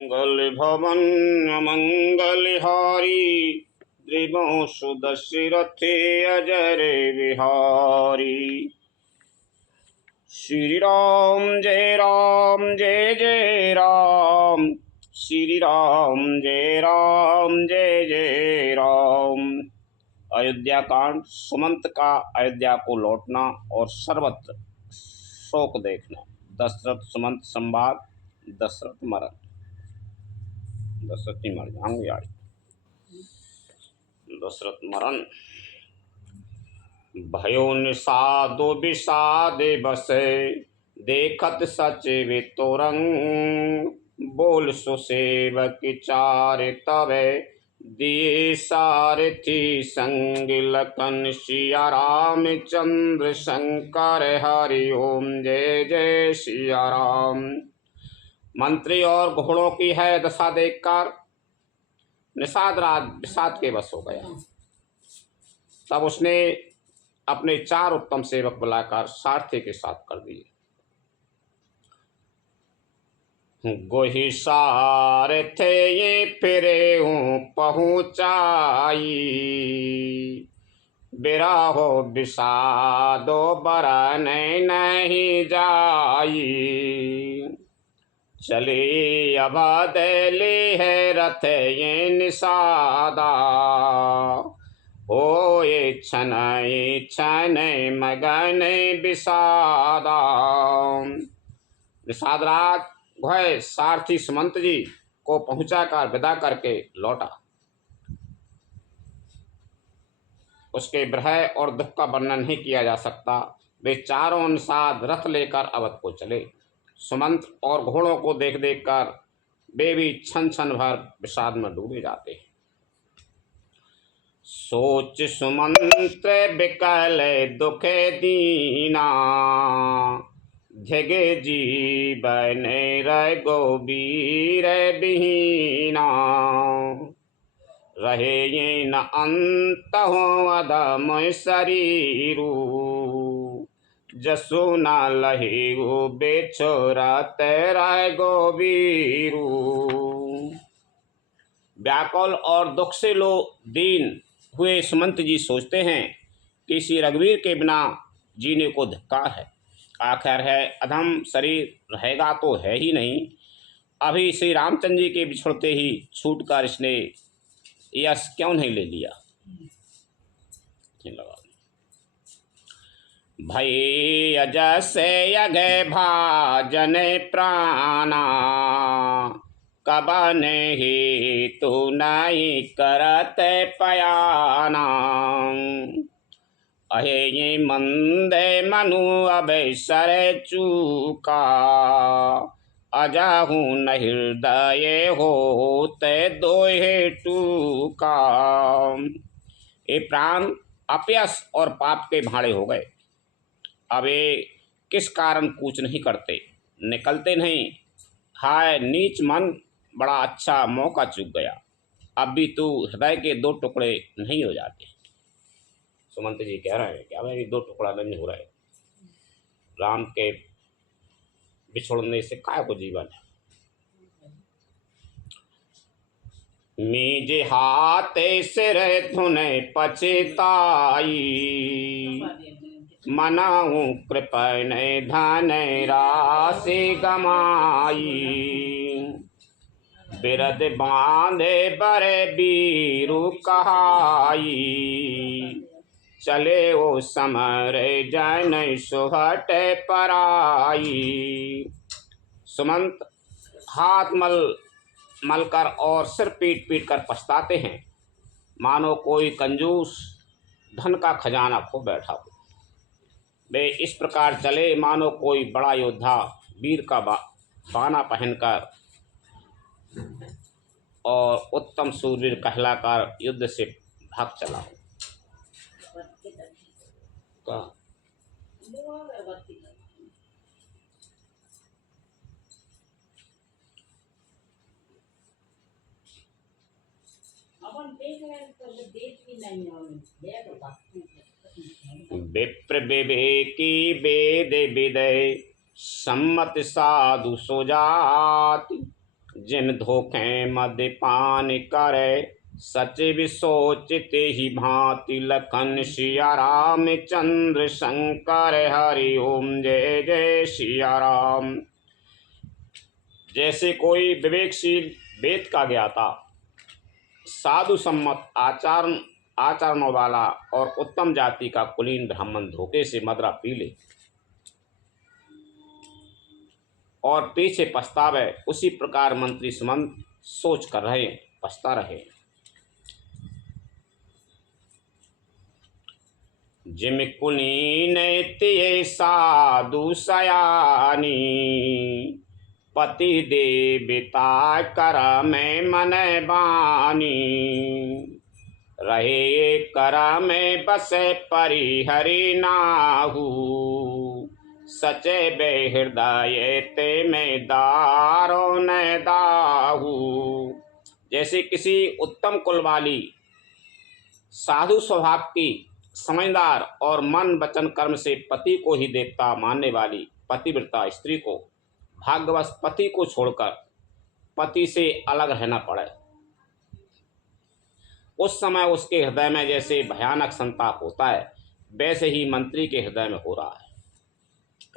मंगल भवन मंगल हारी त्रिवंशु दशरथे अजर बिहारी। श्री राम जय जय राम। श्री राम जय जय राम। अयोध्या कांड, सुमंत का अयोध्या को लौटना और सर्वत्र शोक देखना। दशरथ सुमंत संवाद। दशरथ मरण। दशरथ मर जाएंगे आज। दशरथ मरण। भयो निषादो विषादे बसे, देखत सचिव तोरंग। बोल सुसेवक चार तवे, दिए सारथी संग। लखन सिया राम चंद्र शंकर हरि ओम जय जय सिया राम। मंत्री और घोड़ों की है दशा देखकर निषाद राज विषाद के बस हो गया। तब उसने अपने 4 उत्तम सेवक बुलाकर सारथी के साथ कर दिए। गोहि सारथे ये फिरे हूँ पहुँचाई, बिराहो विषादो बरन नहीं जाई। चले अबाद ले है रथ ये निषादा, हो ये छन मगन विषादा। विषादराज वह सारथी सुमंत जी को पहुंचाकर विदा करके लौटा। उसके विरह और दुख का वर्णन नहीं किया जा सकता। वे चारों निषाद रथ लेकर अवध को चले। सुमंत और घोड़ों को देख देख कर वे भी क्षण क्षण भर विषाद में डूबे जाते हैं। सोच सुमंत बिकल दुख दीना, धिग जीवन रघुबीर बिहीना। रहे ये न अंत हो अधम शरीरू, जसु न लहे गो बेछोरा तेरा गोबीरू। व्याकुल और दुख से लो दीन हुए सुमंत जी सोचते हैं कि श्री रघुवीर के बिना जीने को धिक्कार है। आखिर है अधम शरीर रहेगा तो है ही नहीं। अभी श्री रामचंद्र जी के बिछुड़ते ही छूटकर इसने यश क्यों नहीं ले लिया। भय अजसे यगे भाजन प्राणा, कबन ही तू नहीं करत पयाना। अहे ये मंदे मनु अवसर चूका, अजाहू न हृदय होते दोहे टूका। ये प्राण अपयश और पाप के भाड़े हो गए। अब ये किस कारण कूच नहीं करते, निकलते नहीं। हाय नीच मन, बड़ा अच्छा मौका चूक गया। अब भी तू हृदय के 2 टुकड़े नहीं हो जाते। सुमंत जी कह रहे हैं क्या भाई 2 टुकड़ा नहीं हो रहे। राम के बिछुड़ने से काय को जीवन है। मीजे हाथे सिर धुने पछताई, मनाऊं कृपन धन राशि गमाई। बिरद बांधे बरे बीरु कहाई, चले ओ समर जन सुहट पराई। सुमंत हाथ मलकर और सिर पीट पीट कर पछताते हैं, मानो कोई कंजूस धन का खजाना खो बैठा हो। वे इस प्रकार चले मानो कोई बड़ा योद्धा वीर का बाना पहनकर और उत्तम सूरवीर कहलाकर युद्ध से भाग चला हो। विप्र विवेकी वेद विदय, सम्मत साधु सुजाति। जिन धोखे मद्यपान करे, सचिव सोचित ही भांति लखन। सिया राम चंद्र शंकर हरि ओम जय जय सिया राम। जैसे कोई विवेकशील वेद का ज्ञाता, साधु सम्मत आचरणों वाला और उत्तम जाति का कुलीन ब्राह्मण धोखे से मदरा पी ले और पीछे पछतावे, उसी प्रकार मंत्री सुमंत सोच कर रहे, पछता रहे। जिम कुलीन ते साधु सयानी, पति देवता कर में मन बानी। रहे कर में बसे परिहरि नाहू, सचे बेहृदय ते में दारो न दाहू। जैसे किसी उत्तम कुल वाली, साधु स्वभाव की, समझदार और मन वचन कर्म से पति को ही देवता मानने वाली पतिव्रता स्त्री को भाग्यवश पति को छोड़कर पति से अलग रहना पड़े, उस समय उसके हृदय में जैसे भयानक संताप होता है, वैसे ही मंत्री के हृदय में हो रहा है,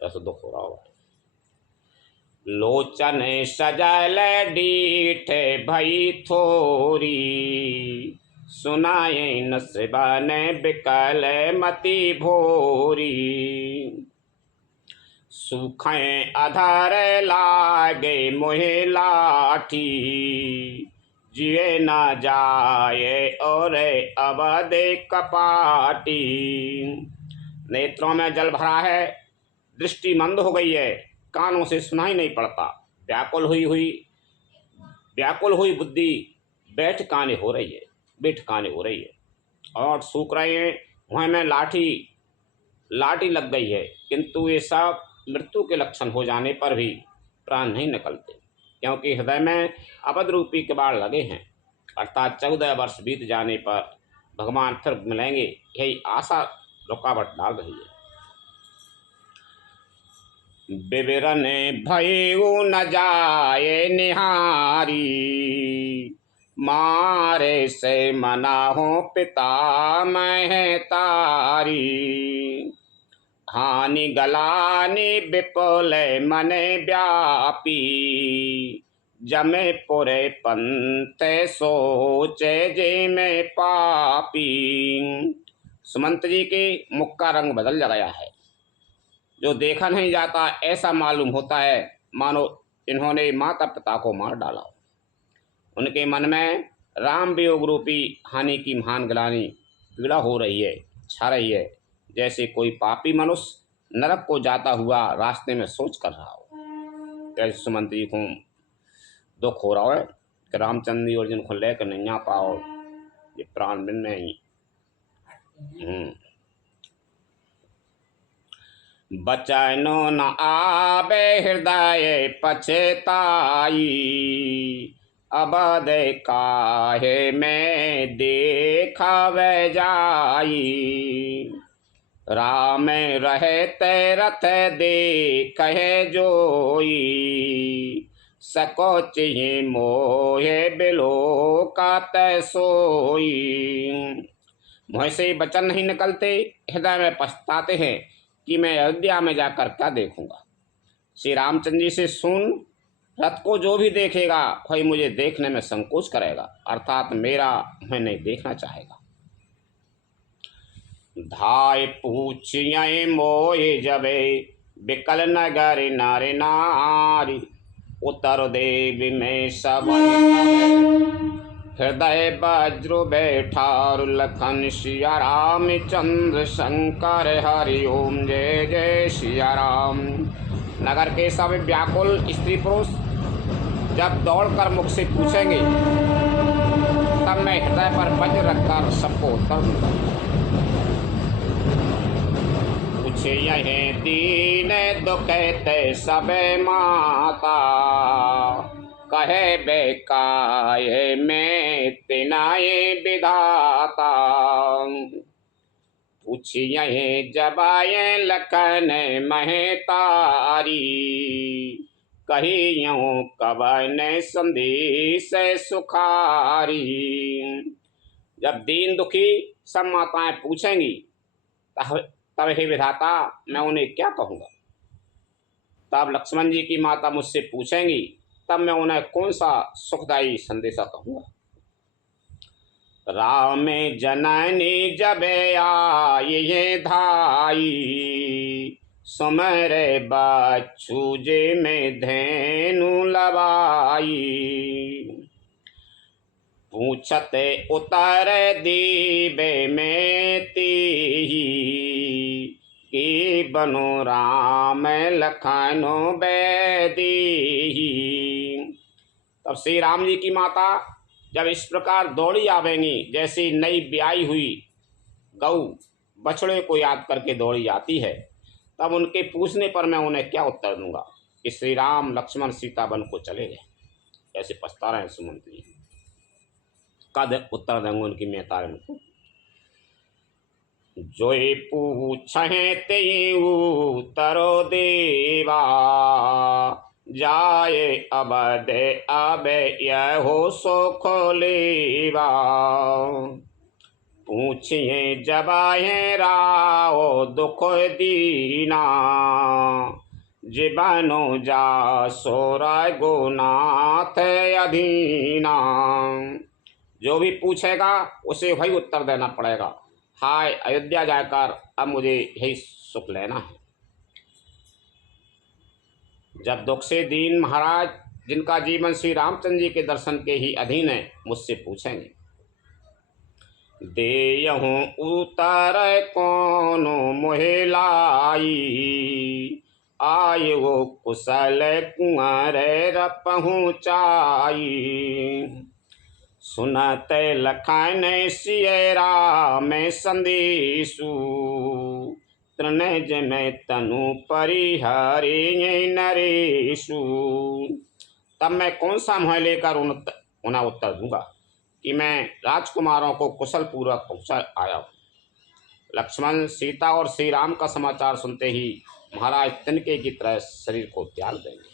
ऐसा दुख हो रहा होगा। लोचन सजल डीठ भई थोरी, सुनाए न श्रवण बिकल मति भोरी। सुखें अधर लागे मोहे लाठी, जिए न जाए और अवधे कपाटी। नेत्रों में जल भरा है, दृष्टि मंद हो गई है, कानों से सुनाई नहीं पड़ता, व्याकुल हुई बुद्धि बैठ काने हो रही है और सूख रहे हैं, वहाँ में लाठी लग गई है, किंतु ये सब मृत्यु के लक्षण हो जाने पर भी प्राण नहीं निकलते, क्योंकि हृदय में अवध रूपी किवाड़ लगे हैं। अर्थात 14 वर्ष बीत जाने पर भगवान फिर मिलेंगे, यही आशा रुकावट डाल रही है। विवरण भयउ न जाए निहारी, मारे से मना हो पिता महतारी। हानि गलानी विपुल मन व्यापी, जमे पुरे पंथ सोचे जे में पापी। सुमंत जी के मुख का रंग बदल गया है, जो देखा नहीं जाता ऐसा मालूम होता है मानो इन्होंने माता पिता को मार डाला। उनके मन में राम वियोग रूपी हानि की महान ग्लानि पीड़ा हो रही है, छा रही है, जैसे कोई पापी मनुष्य नरक को जाता हुआ रास्ते में सोच कर रहा हो। कैसे सुमंत जी को दुख हो रहा है कि रामचंद्र जी अर्जुन को लेकर नहीं आ पाओ, ये प्राण में ही। बचनो न आवे हृदय पछताई, अबद काहे में देखावे जाई। राम रहते रथ देखे जोई, सकोच ही मोहे बिलो का तैसोई। मुँह से वचन नहीं निकलते, हृदय में पछताते हैं कि मैं अयोध्या में जाकर क्या देखूंगा। श्री रामचंद्र जी से सुन, रथ को जो भी देखेगा वही मुझे देखने में संकोच करेगा, अर्थात मेरा मैं नहीं देखना चाहेगा। धाय पूछिए मोए जबे, बिकल नगर नारे नारी। उतर देव में सब हृदय वज्र बैठार, लखन सिया राम चंद्र शंकर हरि ओम जय जय सिया राम। नगर के सब व्याकुल स्त्री पुरुष जब दौड़कर मुख से पूछेंगे, तब मैं हृदय पर वज्र रखकर सबको उत्तर दूंगा। पूछे यह दीन दुखते सब माता, कहे बेकाये में तिनाए विधाता। पूछिए जबाए लखन महतारी, कही यूं कब ने संदेश सुखारी। जब दीन दुखी सब माताएं पूछेंगी तब तब हे विधाता मैं उन्हें क्या कहूँगा। तब लक्ष्मण जी की माता मुझसे पूछेंगी तब मैं उन्हें कौन सा सुखदायी संदेशा कहूँगा। राम जननी जब आई ये धाई, सुमरे बच्चू जे में धेनु लबाई। पूछते उतर दीबे में तीही, कि बनो राम लखनो बैदी। तब श्री राम जी की माता जब इस प्रकार दौड़ी आवेंगी जैसी नई ब्याई हुई गऊ बछड़े को याद करके दौड़ी आती है, तब उनके पूछने पर मैं उन्हें क्या उत्तर दूंगा कि श्री राम लक्ष्मण सीता वन को चले गए। ऐसे पछता रहे सुमंत जी, कद उत्तर देंगे उनकी मेहतारे को। जोई पूछे ते उतरो देवा, जाए अब यह हो सुख लेवा। पूछिए जबाए राओ दुख दीना, जीवनो जा सोरा गोनाथ अधीना। जो भी पूछेगा उसे वही उत्तर देना पड़ेगा। हाय अयोध्या जाकर अब मुझे यही सुख लेना है। जब दुख से दीन महाराज जिनका जीवन श्री रामचंद्र जी के दर्शन के ही अधीन है मुझसे पूछेंगे, देयहूँ उतर कौन मोहे लाई, आय वो कुशल कुंवर पहुँचाई। सुनते लखन सिय राम संदेशु, तृणज में तनु परिहरे नरेशु। तब मैं कौन सा मुँह लेकर उन्हें उत्तर दूंगा कि मैं राजकुमारों को कुशल पूर्वक पहुँचा आया हूँ। लक्ष्मण सीता और श्री राम का समाचार सुनते ही महाराज तिनके की तरह शरीर को त्याग देंगे।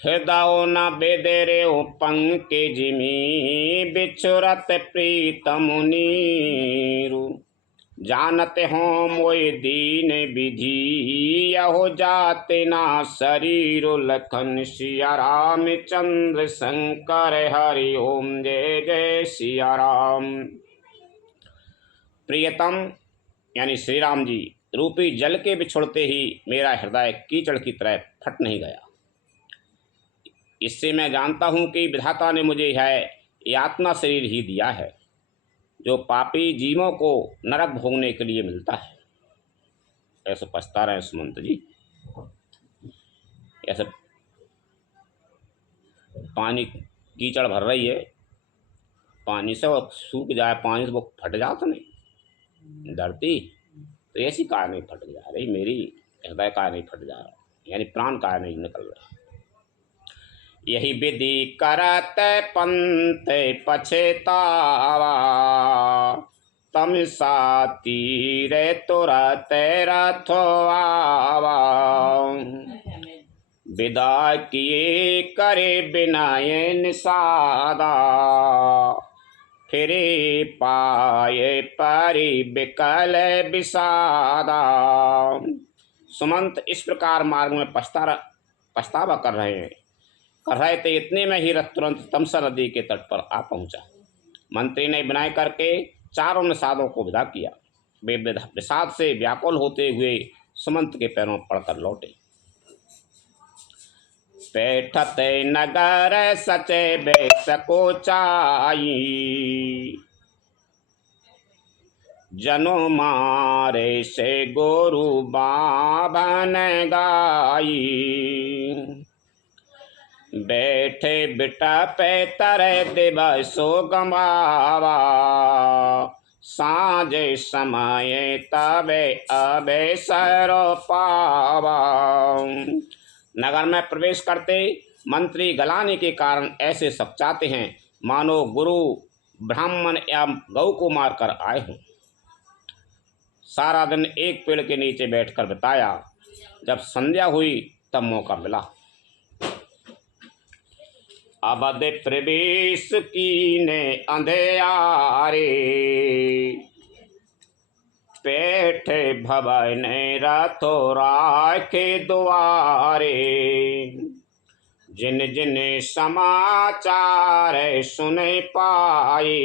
हृदय न बेदरे पंके जिमी, बिछुरत प्रीतम नीरु। जानते हो मोय दीन विधि, यहो जाते ना शरीर। लखन सिया राम चंद्र शंकर हरि ओम जय जय सिया राम। प्रियतम यानी श्री राम जी रूपी जल के बिछुड़ते ही मेरा हृदय कीचड़ की तरह फट नहीं गया। इससे मैं जानता हूँ कि विधाता ने मुझे यह आत्मा शरीर ही दिया है जो पापी जीवों को नरक भोगने के लिए मिलता है। ऐसे पछता रहे सुमंत जी। ऐसे पानी कीचड़ भर रही है, पानी से वो सूख जाए, पानी से वो फट जाता नहीं धरती, तो ऐसी कार नहीं फट जा रही, मेरी हृदय कार नहीं फट जा रहा, यानी प्राण कार नहीं निकल रहा। यही विधि करत पंथ पछतावा, तम साती रे तुरत रथोआवा। विदा किए करे बिनाए निषादा, फिरे पाए परि बिकल विषादा। सुमंत इस प्रकार मार्ग में पछतावा कर रहे थे। इतने में ही रथ तुरंत तमसा नदी के तट पर आ पहुंचा। मंत्री ने विनय करके चारों निषादों को विदा किया। वे विषाद से व्याकुल होते हुए सुमंत के पैरों पड़कर लौटे। बैठते नगर सचे बेस को चाई, जनो मारे से गोरु बाभन गाई। बैठे बिटा पे तरे दिवसो गमावा, साँझ समय तबे अबे सरो पावा। नगर में प्रवेश करते मंत्री गलाने के कारण ऐसे सकचाते हैं मानो गुरु ब्राह्मण या गौ को मारकर आए हों। सारा दिन एक पेड़ के नीचे बैठकर बिताया। जब संध्या हुई तब मौका मिला। अवध प्रवेश कीने अंधियारे, पेठ भवन रथो राखे द्वारे। जिन जिन समाचार सुन पाए,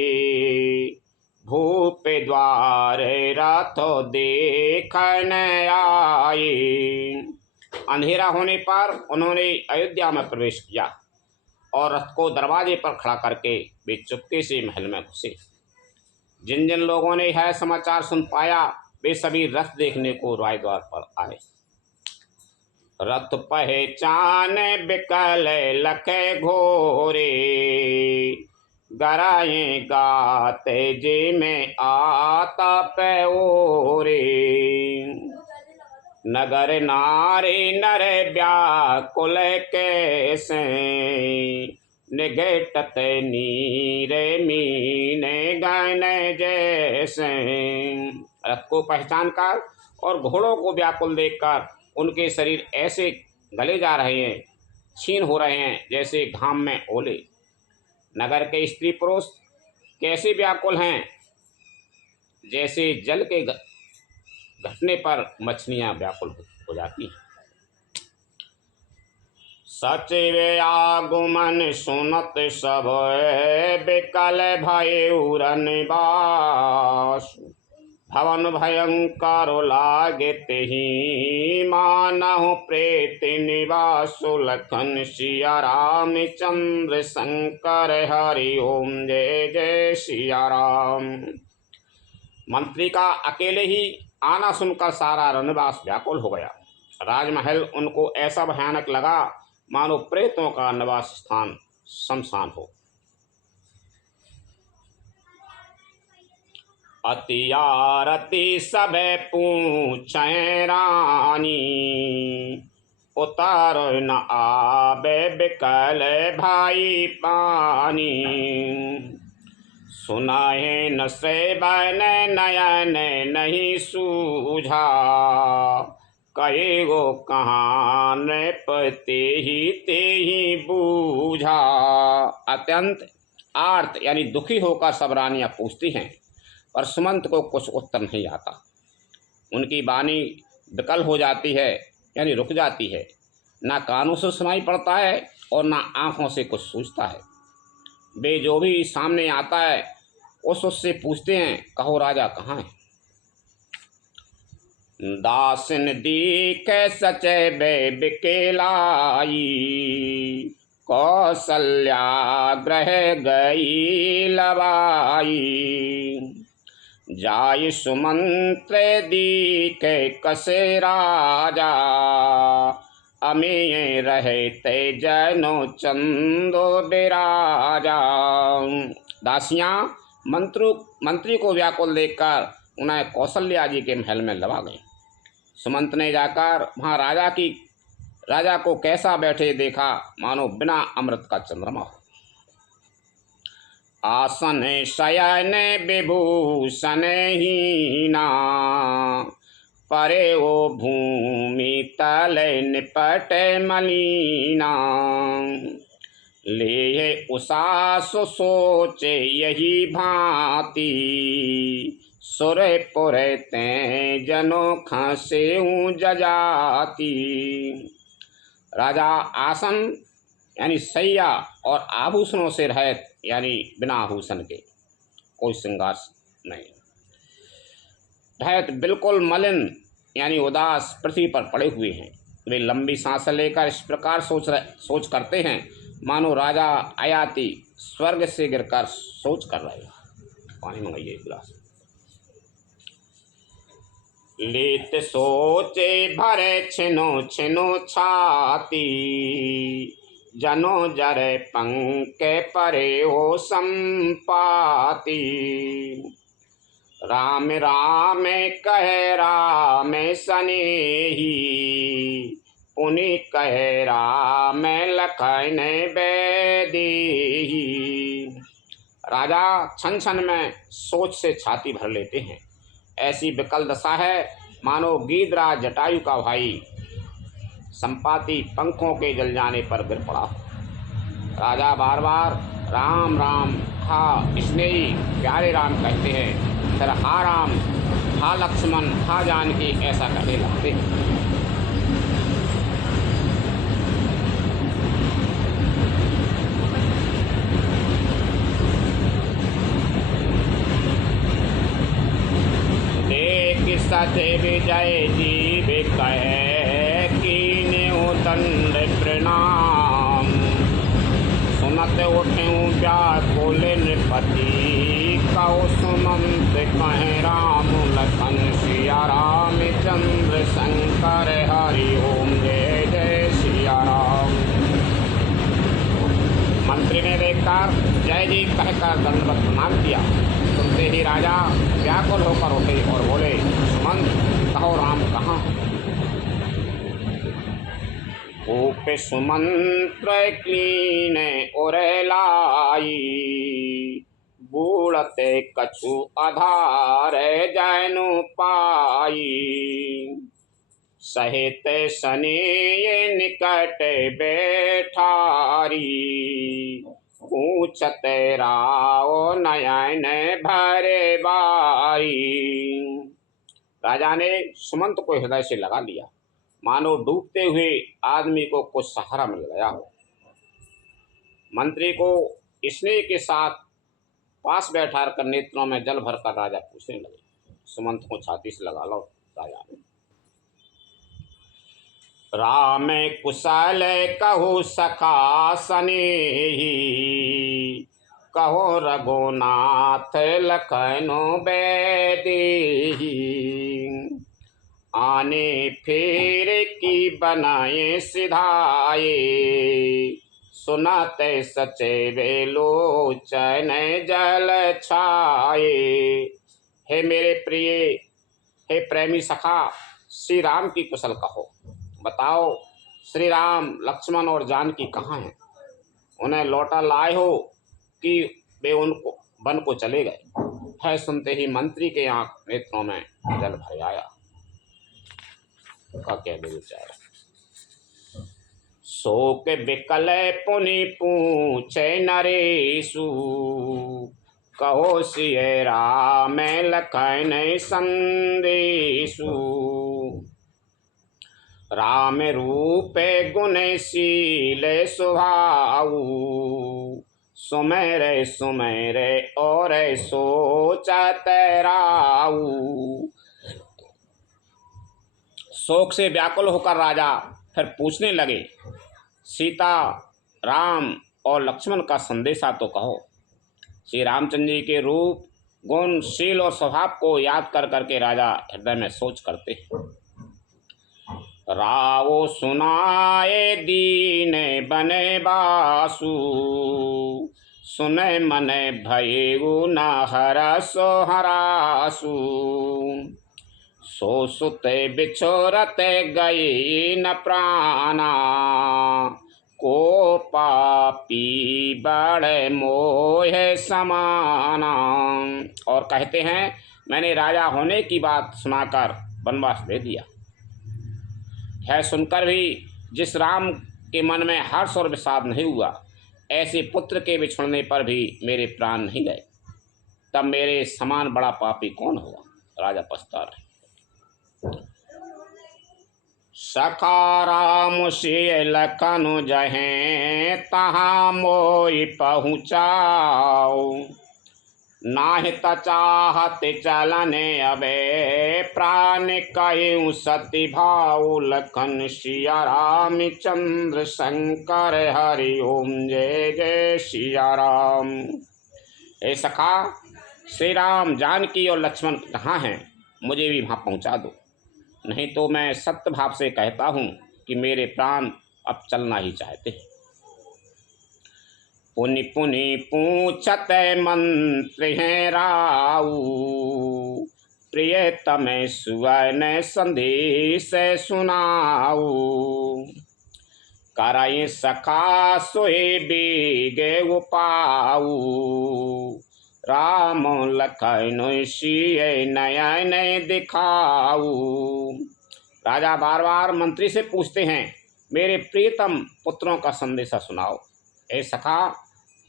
भूप द्वार रथो देखन आए। अंधेरा होने पर उन्होंने अयोध्या में प्रवेश किया और रथ को दरवाजे पर खड़ा करके वे चुपके से महल में घुसे। जिन जिन लोगों ने यह समाचार सुन पाया वे सभी रथ देखने को राय द्वार पर आए। रथ पहचान बिकल लखे घोरे, गराए गाते जे में आता पैओरे। नगर नारी नर व्याकुल कैसे, निघटत नीर मीने गन जैसे। रथ को पहचान कर और घोड़ों को व्याकुल देखकर उनके शरीर ऐसे गले जा रहे हैं, छीन हो रहे हैं जैसे घाम में ओले। नगर के स्त्री पुरुष कैसे व्याकुल हैं, जैसे जल के घटने पर मछलियां व्याकुल हो जाती हैं। सचिव आगमन सुनत सब बिकल भय निवास। भवन भयंकर लागे तेहि, मानहु प्रेत निवास। लखन सिया राम चंद्र शंकर हरि ओम जय जय सिया राम। मंत्री का अकेले ही आना सुनकर सारा रनवास व्याकुल हो गया। राजमहल उनको ऐसा भयानक लगा मानो प्रेतों का निवास स्थान शमशान हो। अति आरती सब पूछे रानी, उतारो न आबे बिकल भाई पानी। सुनाए न सेवन नयन नहीं सूझा, कहे गो कहान पते ही ते ही बूझा। अत्यंत आर्त यानी दुखी होकर सब रानियां पूछती हैं, पर सुमंत को कुछ उत्तर नहीं आता। उनकी वाणी विकल हो जाती है यानी रुक जाती है, ना कानों से सुनाई पड़ता है और ना आँखों से कुछ सूझता है। वे जो भी सामने आता है उससे पूछते हैं, कहो राजा कहाँ है। दासन दीख सचे बे बिकेलाई, कौशल्या ग्रह गई लवाई। जाय सुमंत्र दीख कसे राजा, अमेय रहते जनो चंदो बिराजा। दासियां मंत्री को व्याकुल देखकर उन्हें कौशल्या जी के महल में लवा गई। सुमंत ने जाकर वहाँ राजा को कैसा बैठे देखा, मानो बिना अमृत का चंद्रमा हो। आसन शयन विभूषण हीना, परे वो भूमि तल निपट मलीना। ले उषा सोचे यही भांति, सुरपुर ते जनो खसे जजाती। राजा आसन यानी सैया और आभूषणों से रहित यानी बिना आभूषण के, कोई श्रृंगार नहीं, रहित बिल्कुल मलिन यानी उदास पृथ्वी पर पड़े हुए हैं। वे लंबी सांसें लेकर इस प्रकार सोच करते हैं मानो राजा आयाति स्वर्ग से गिरकर सोच कर रहे हैं। पानी मंगाइए गिलास। लेत सोचे भरे छिनो छिनो छाती, जनो जरे पंके परे हो संपाती। राम राम कहे राम सनेही, पुनि कहे राम लखन बेदेही। राजा छन छन में सोच से छाती भर लेते हैं। ऐसी विकल दशा है मानो गीधराज जटायु का भाई संपाति पंखों के जल जाने पर गिर पड़ा। राजा बार बार राम राम हा स्नेही प्यारे राम कहते हैं, फिर हा राम हा लक्ष्मण हा जानकी ऐसा कहने लगते हैं। देख सच विजय जीव कहे कीन्यु दंड प्रणाम, सुनत उठ्यूं व्याकुल नृपति कहो सुमंत कहें राम लखन सिया रामचंद्र शंकर हरि ओम जय जय सिया राम। मंत्री ने देखकर जय जी कहकर दंडवत प्रणाम किया। सुनते ही राजा व्याकुल होकर उठे और बोले, सुमंत कहो राम कहाँ? ऊप सुमंत्र क्लीन उरलाई, बूढ़ते कछु आधार जैनु पाई, सहित सने निकट बैठारी, पूछते राव नयन भरे बारी। राजा ने सुमंत को हृदय से लगा लिया, मानो डूबते हुए आदमी को कुछ सहारा मिल गया हो। मंत्री को स्नेह के साथ पास बैठा कर नेत्रों में जल भरकर राजा पूछने लगे। सुमंत को छाती से लगा लो राजा ने। राम कुशल कहो सखा सनेही, कहो रघुनाथ लखनो बैदेही, आने फिर की बनाए सिधाए, सुनते सचे बेलोचन जल छाए। हे मेरे प्रिय, हे प्रेमी सखा, श्री राम की कुशल कहो। बताओ श्री राम लक्ष्मण और जानकी कहाँ हैं? उन्हें लौटा लाए हो कि वे उनको वन को चले गए? है सुनते ही मंत्री के आंख नेत्रों में जल भर आया। का क्या विचार? शोक विकल पुनि पूछे नरेशु, कहो सिय राम लखन संदेशु, राम रूप गुणशील स्वभाव, सुमेरे सुमेरे और सोचत राऊ। शोक से व्याकुल होकर राजा फिर पूछने लगे, सीता राम और लक्ष्मण का संदेशा तो कहो। श्री रामचंद्र जी के रूप गुण शील और स्वभाव को याद कर करके राजा हृदय में सोच करते हैं। रावो सुनाए दीन बने बासु, सुने मने भयेगु न हरसो हरासु, सो सुते बिछोरते गई न प्राणा, को पापी बड़े मोह समाना। और कहते हैं, मैंने राजा होने की बात सुनाकर वनवास दे दिया है। सुनकर भी जिस राम के मन में हर्ष और विषाद नहीं हुआ, ऐसे पुत्र के बिछुड़ने पर भी मेरे प्राण नहीं गए, तब मेरे समान बड़ा पापी कौन होगा? राजा पछता रहे। सखा राम से लखन जहें तहाँ मोई पहुँचाओ, नाहि चाहत चलने अबे प्राण कहूँ सती भाव, लखन सिया रामचंद्र शंकर हरि ओम जय जय सिया राम। हे सखा, श्री राम जानकी और लक्ष्मण कहाँ हैं? मुझे भी वहाँ पहुँचा दो, नहीं तो मैं सत्य भाव से कहता हूँ कि मेरे प्राण अब चलना ही चाहते हैं। पुनि पुनि पूछत मंत्री हैं राऊ, प्रियतम सुवन संदेश सुनाऊ, करई सखा सोए बीगे उपाऊ, राम लखन सिय नयन दिखाऊ। राजा बार बार मंत्री से पूछते हैं, मेरे प्रियतम पुत्रों का संदेशा सुनाओ। ए सखा,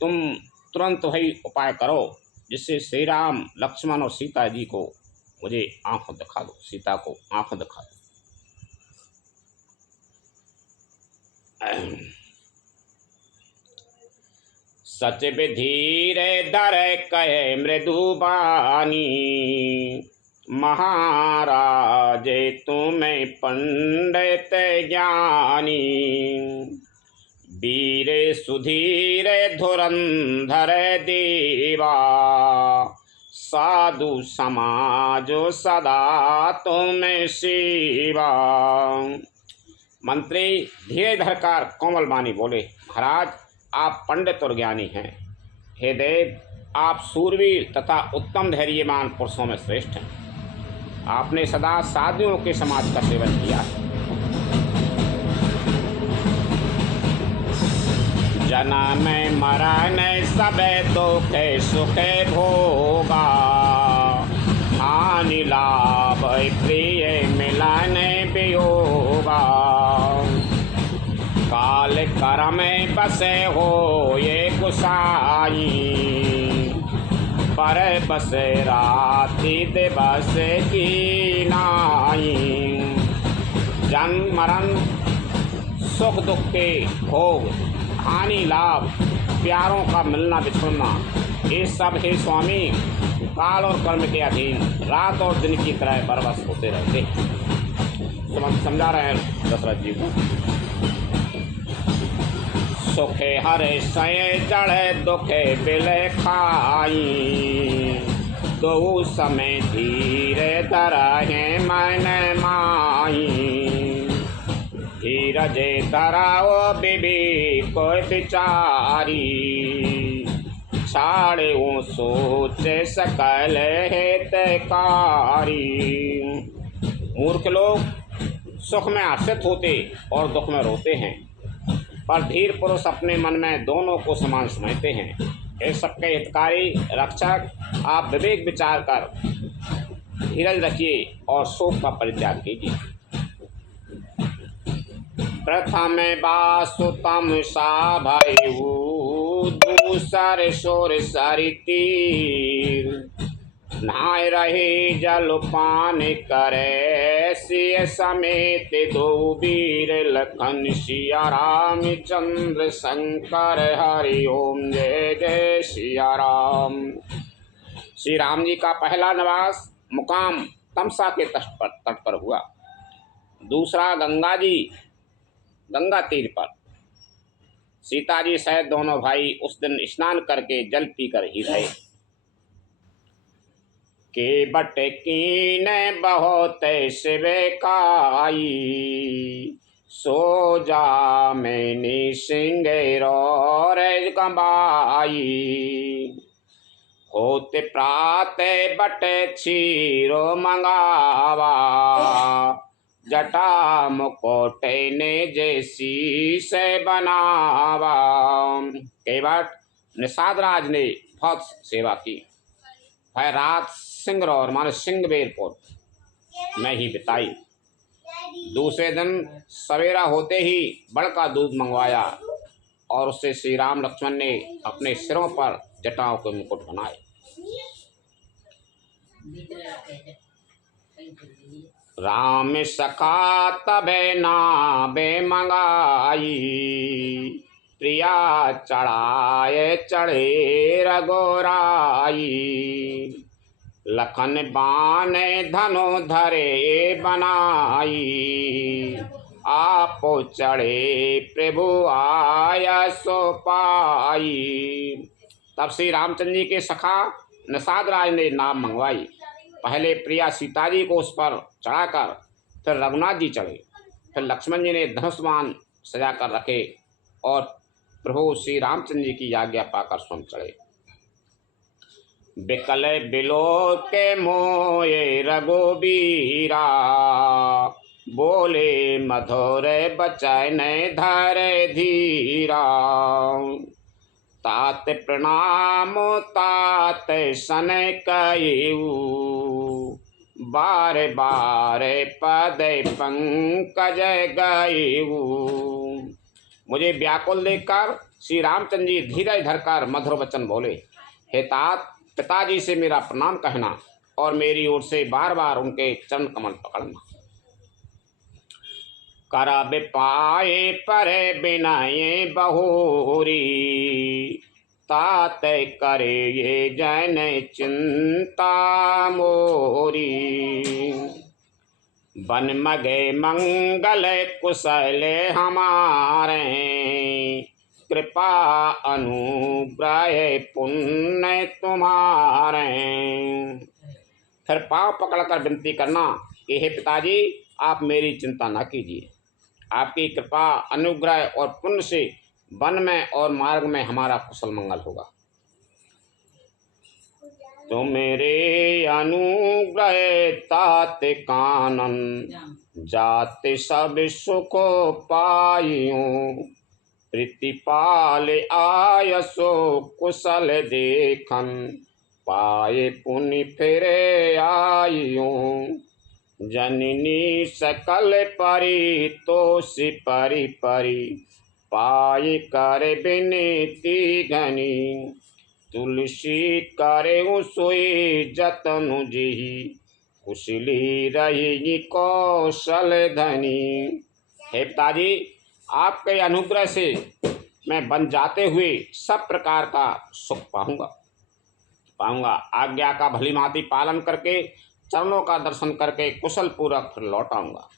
तुम तुरंत वही उपाय करो जिससे श्री राम लक्ष्मण और सीता जी को मुझे आंख दिखा दो, सीता को आंख दिखा दो। सच विधीर दर कहे मृदु बानी, महाराज तुम्हें पंडित ज्ञानी। वीर सुधीर धुरंधर देवा, साधु समाजो सदा तुम सेवा। मंत्री धीरे धरकर कोमल वाणी बोले, महाराज आप पंडित और ज्ञानी हैं। हे देव, आप सूरवीर तथा उत्तम धैर्यमान पुरुषों में श्रेष्ठ हैं। आपने सदा साधुओं के समाज का सेवन किया है। जन्म मरण सब दुख सुख भोगा, हानि लाभ प्रिय मिलन वियोगा। काल कर्म बसे हो ये गुसाई, पर बस राति दिवस की नाई। जन्म मरण सुख दुख के भोग, हानि लाभ, प्यारों का मिलना बिछड़ना, ये सब हे स्वामी काल और कर्म के अधीन रात और दिन की तरह बरबस होते रहते हैं। समझा रहे हैं दशरथ जी को। सुखे हरे सय जड़े दुखे बिले खाई, दो समय धीरे धरहे मन माई। धीरजे धराओ बिबी कोई बिचारी, छाड़े सोचे सकल हितकारी। मूर्ख लोग सुख में हर्षित होते और दुख में रोते हैं, पर धीर पुरुष अपने मन में दोनों को समान समझते हैं। ये सबके हितकारी रक्षक, आप विवेक विचार कर धीरज रखिए और शोक का परित्याग कीजिए। प्रथम बासुतम सा भयऊ, दूसर शोर सरि तीर। नहाय रहे जल पान करे, सिय समेत दो वीर लखन सिया राम चंद्र शंकर हरि ओम जय जय सिया राम। श्री राम जी का पहला निवास मुकाम तमसा के तट पर हुआ, दूसरा गंगा तीर पर। सीता जी सहित दोनों भाई उस दिन स्नान करके जल पीकर ही रहे। के बट कीन बहुत शिव काई, सो जा मैंने सिंगेरो गंबाई। होते प्रात बट क्षीरो मंगावा, जटा मुकोट ने जैसी से बनावा। केवट निषाद राज ने बहुत सेवा की, है रात सिंगरौर माने सिंगवेरपुर में ही बिताई। दूसरे दिन सवेरा होते ही बड़का दूध मंगवाया और उससे श्री राम लक्ष्मण ने अपने सिरों पर जटाओं के मुकुट बनाए। राम सखा तबे नाबे मंगाई, प्रिया चढ़ाए चढ़े रघुराई। लखन बाण धनो धरे बनाई, आपो चढ़े प्रभु आया सो पाई। तब श्री रामचंद्र जी के सखा निषाद राज ने नाम मंगवाई। पहले प्रिया सीता जी को उस पर चढ़ाकर फिर रघुनाथ जी चढ़े, फिर लक्ष्मण जी ने धनुष बाण सजा कर रखे और प्रभु श्री रामचंद्र जी की आज्ञा पाकर स्वयं चढ़े। बिकल बिलो के मोये रघुबीरा, बोले मधुर बचन धर धीरा। तात प्रणाम तात सन कयऊ, बार बार पद पंकज गयऊ। मुझे व्याकुल देखकर श्री रामचंद्र जी धीरज धरकर मधुर वचन बोले, हे तात, पिताजी से मेरा प्रणाम कहना और मेरी ओर से बार बार उनके चरण कमल पकड़ना। कर पाए पर बिनय बहोरी, तात करे ये जन चिंता मोरी। बन मगे मंगल कुशल हमारे, कृपा अनुग्रह पुण्य तुम्हारे। फिर पांव पकड़कर विनती करना कि हे पिताजी, आप मेरी चिंता न कीजिए, आपकी कृपा अनुग्रह और पुण्य से वन में और मार्ग में हमारा कुशल मंगल होगा। तो मेरे अनुग्रह तात कानन, जाते सब सुख पाइयों। प्रीतिपाल आयसो कुशल देखन, पाए पुनि फिरे आइयों। जननी सकल परी तोषि परि परि, पाए कर बिनती घनी। तुलसी करे सोई जतनु जिहि, कुशली रही कौशल धनी। हे पिताजी, आपके अनुग्रह से मैं बन जाते हुए सब प्रकार का सुख पाऊंगा। आज्ञा का भली भांति पालन करके चरणों का दर्शन करके कुशल पूर्वक फिर लौट आऊंगा।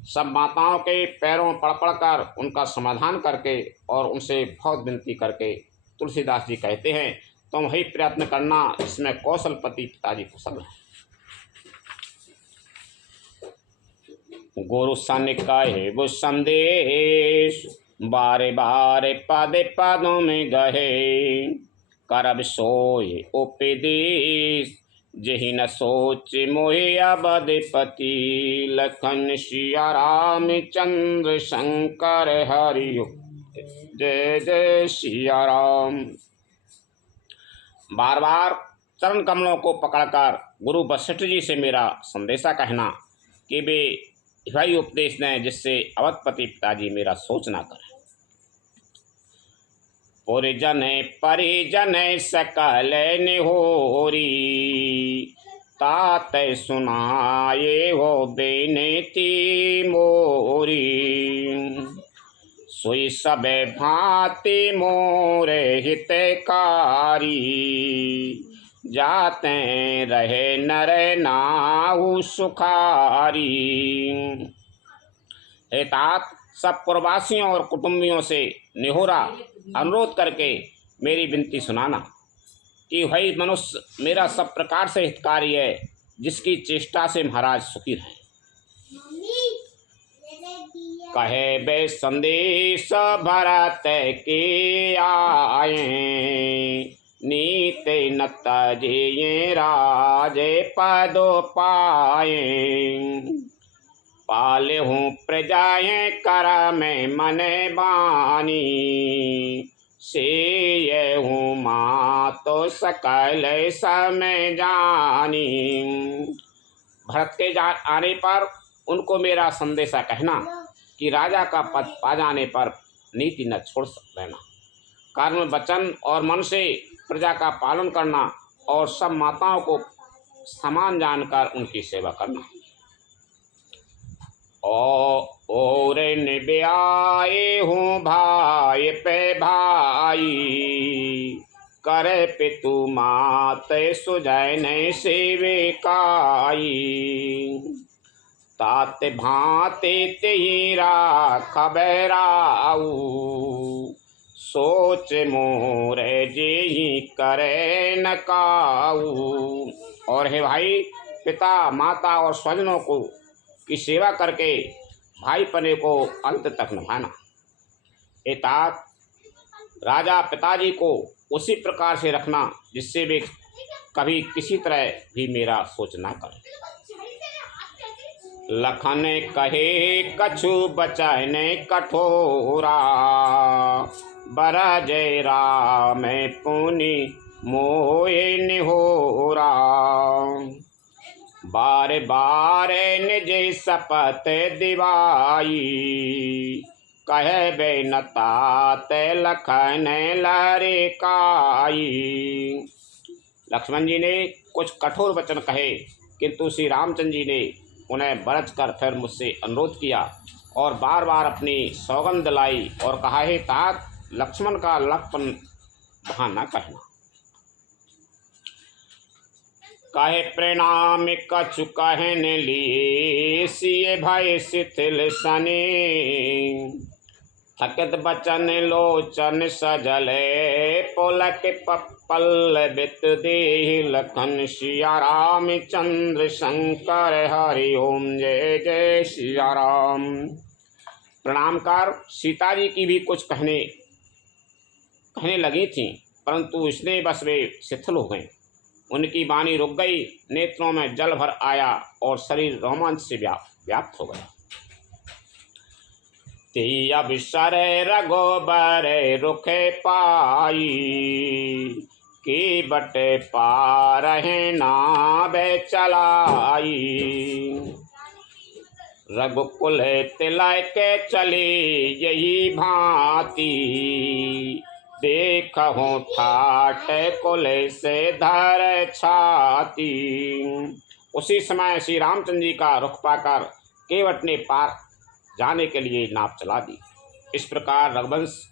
सब माताओं के पैरों पड़ पड़ कर उनका समाधान करके और उनसे बहुत विनती करके तुलसीदास जी कहते हैं, तुम वही प्रयत्न करना जिसमें कौशलपति पिताजी कुशल हैं। गुरु सन कहे वो संदेश, बारे बारे पदे पदों में गहे। करब सोए उपदेश, जही न सोच मोहे अबदपति। लखन सिया राम चंद्र शंकर हरियो, जय जय सिया राम। बार बार चरण कमलों को पकड़कर गुरु वशिष्ठ जी से मेरा संदेशा कहना कि वे वही उपदेश दें जिससे अवधपति पिताजी मेरा सोच ना करें। पुरजन परिजन सकल निहोरी, तात सुनाए हो बेनती मोरी। सोई सब भांति मोरे हितकारी, जाते रहे नर नाहु सुखारी। हे तात, सब पुरवासियों और कुटुंबियों से निहोरा अनुरोध करके मेरी विनती सुनाना कि वही मनुष्य मेरा सब प्रकार से हितकारी है, जिसकी चेष्टा से महाराज सुखी रहें। कहे बे संदेश भरत के आए, नीत न तजिए राजे पदो पाए। पाले हूँ प्रजाएं कर में मन बानी, से ये हूँ माँ तो सकल समय जानी। भरत के आने पर उनको मेरा संदेशा कहना कि राजा का पद पा जाने पर नीति न छोड़ लेना। कर्म वचन और मन से प्रजा का पालन करना और सब माताओं को समान जानकर उनकी सेवा करना। और निब्याए हूँ भाई पे भाई, करे पितु माते सुजैन सेविकाई। तात भांति तेरा खबराऊ, सोच मोरे जी करे न काऊ। और हे भाई, पिता माता और स्वजनों को की सेवा करके भाई पने को अंत तक निभाना। हे तात, राजा पिताजी को उसी प्रकार से रखना जिससे वे कभी किसी तरह भी मेरा सोच ना करें। लखन कहे कछु बचन कठोरा, बरजय राम पुनि मोए निहोरा। बार बार निज शपथ दिवाई, कहे बेनता ते लखन लरिकाई। लक्ष्मण जी ने कुछ कठोर वचन कहे, किंतु श्री रामचंद्र जी ने उन्हें बरच कर फिर मुझसे अनुरोध किया और बार बार अपनी सौगंध लाई और कहा, हे तात, लक्ष्मण का लखपन वहाँ न कहना। कहे प्रणाम कछु कहन लिए, सिए भय शिथिल सने। थकित बचन लोचन सजले, पुलक पल्लवित देहि लखन। सिया राम चंद्र शंकर हरि ओम, जय जय सिया राम। प्रणाम कर सीता जी की भी कुछ कहने लगी थीं, परंतु स्नेह बस वे शिथिल हो गए। उनकी वाणी रुक गई, नेत्रों में जल भर आया और शरीर रोमांच से व्याप्त हो गया। ते अवसर रघुबर रुखे पाई, की बट पारहे नावे चलाई। रघुकुल तिलक चली यही भांति, देखहु ठाट कुल से धर छाती। उसी समय श्री रामचंद्र जी का रुख पाकर केवट ने पार जाने के लिए नाव चला दी। इस प्रकार रघुवंश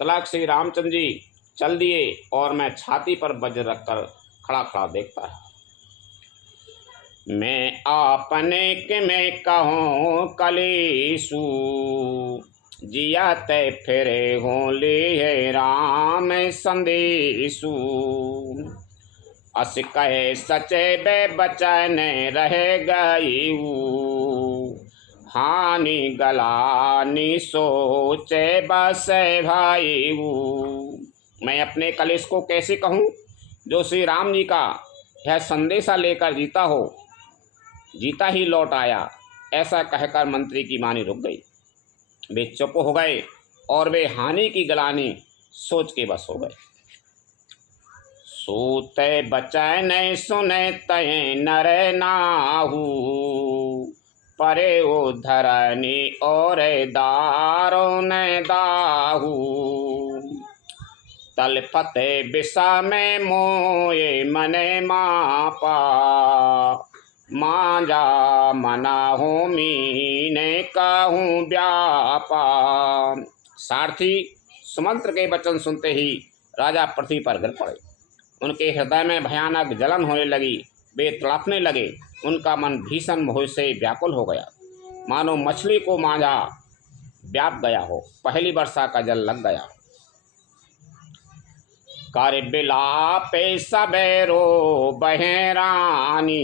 तिलक श्री रामचंद्र जी चल दिए और मैं छाती पर वज्र रखकर खड़ा खड़ा देखता है। मैं आपने के मैं कहूँ कलेसु, जिया तय फिरे हों ले राम संदेशु। अस कहे सचे बे बचन रह गई, हानि गलानी सोचे बस भाई। मैं अपने कलेश को कैसे कहूँ जो श्री राम जी का यह संदेशा लेकर जीता ही लौट आया। ऐसा कहकर मंत्री की वाणी रुक गई। वे चुप हो गए और वे हानि की गलानी सोच के बस हो गए। सूते बचन सुने तय नर नाहू, परे ओ धरनी और दारो न दाहू। तलपते बिसा में मोये मने मापा, मांजा मना हूँ मीने कहूँ व्यापा। सारथी सुमंत्र के वचन सुनते ही राजा पृथ्वी पर गिर पड़े। उनके हृदय में भयानक जलन होने लगी, वे तड़पने लगे। उनका मन भीषण मोह से व्याकुल हो गया, मानो मछली को मांझा व्याप गया हो, पहली वर्षा का जल लग गया। कर बिलापे सबेरो बहरानी,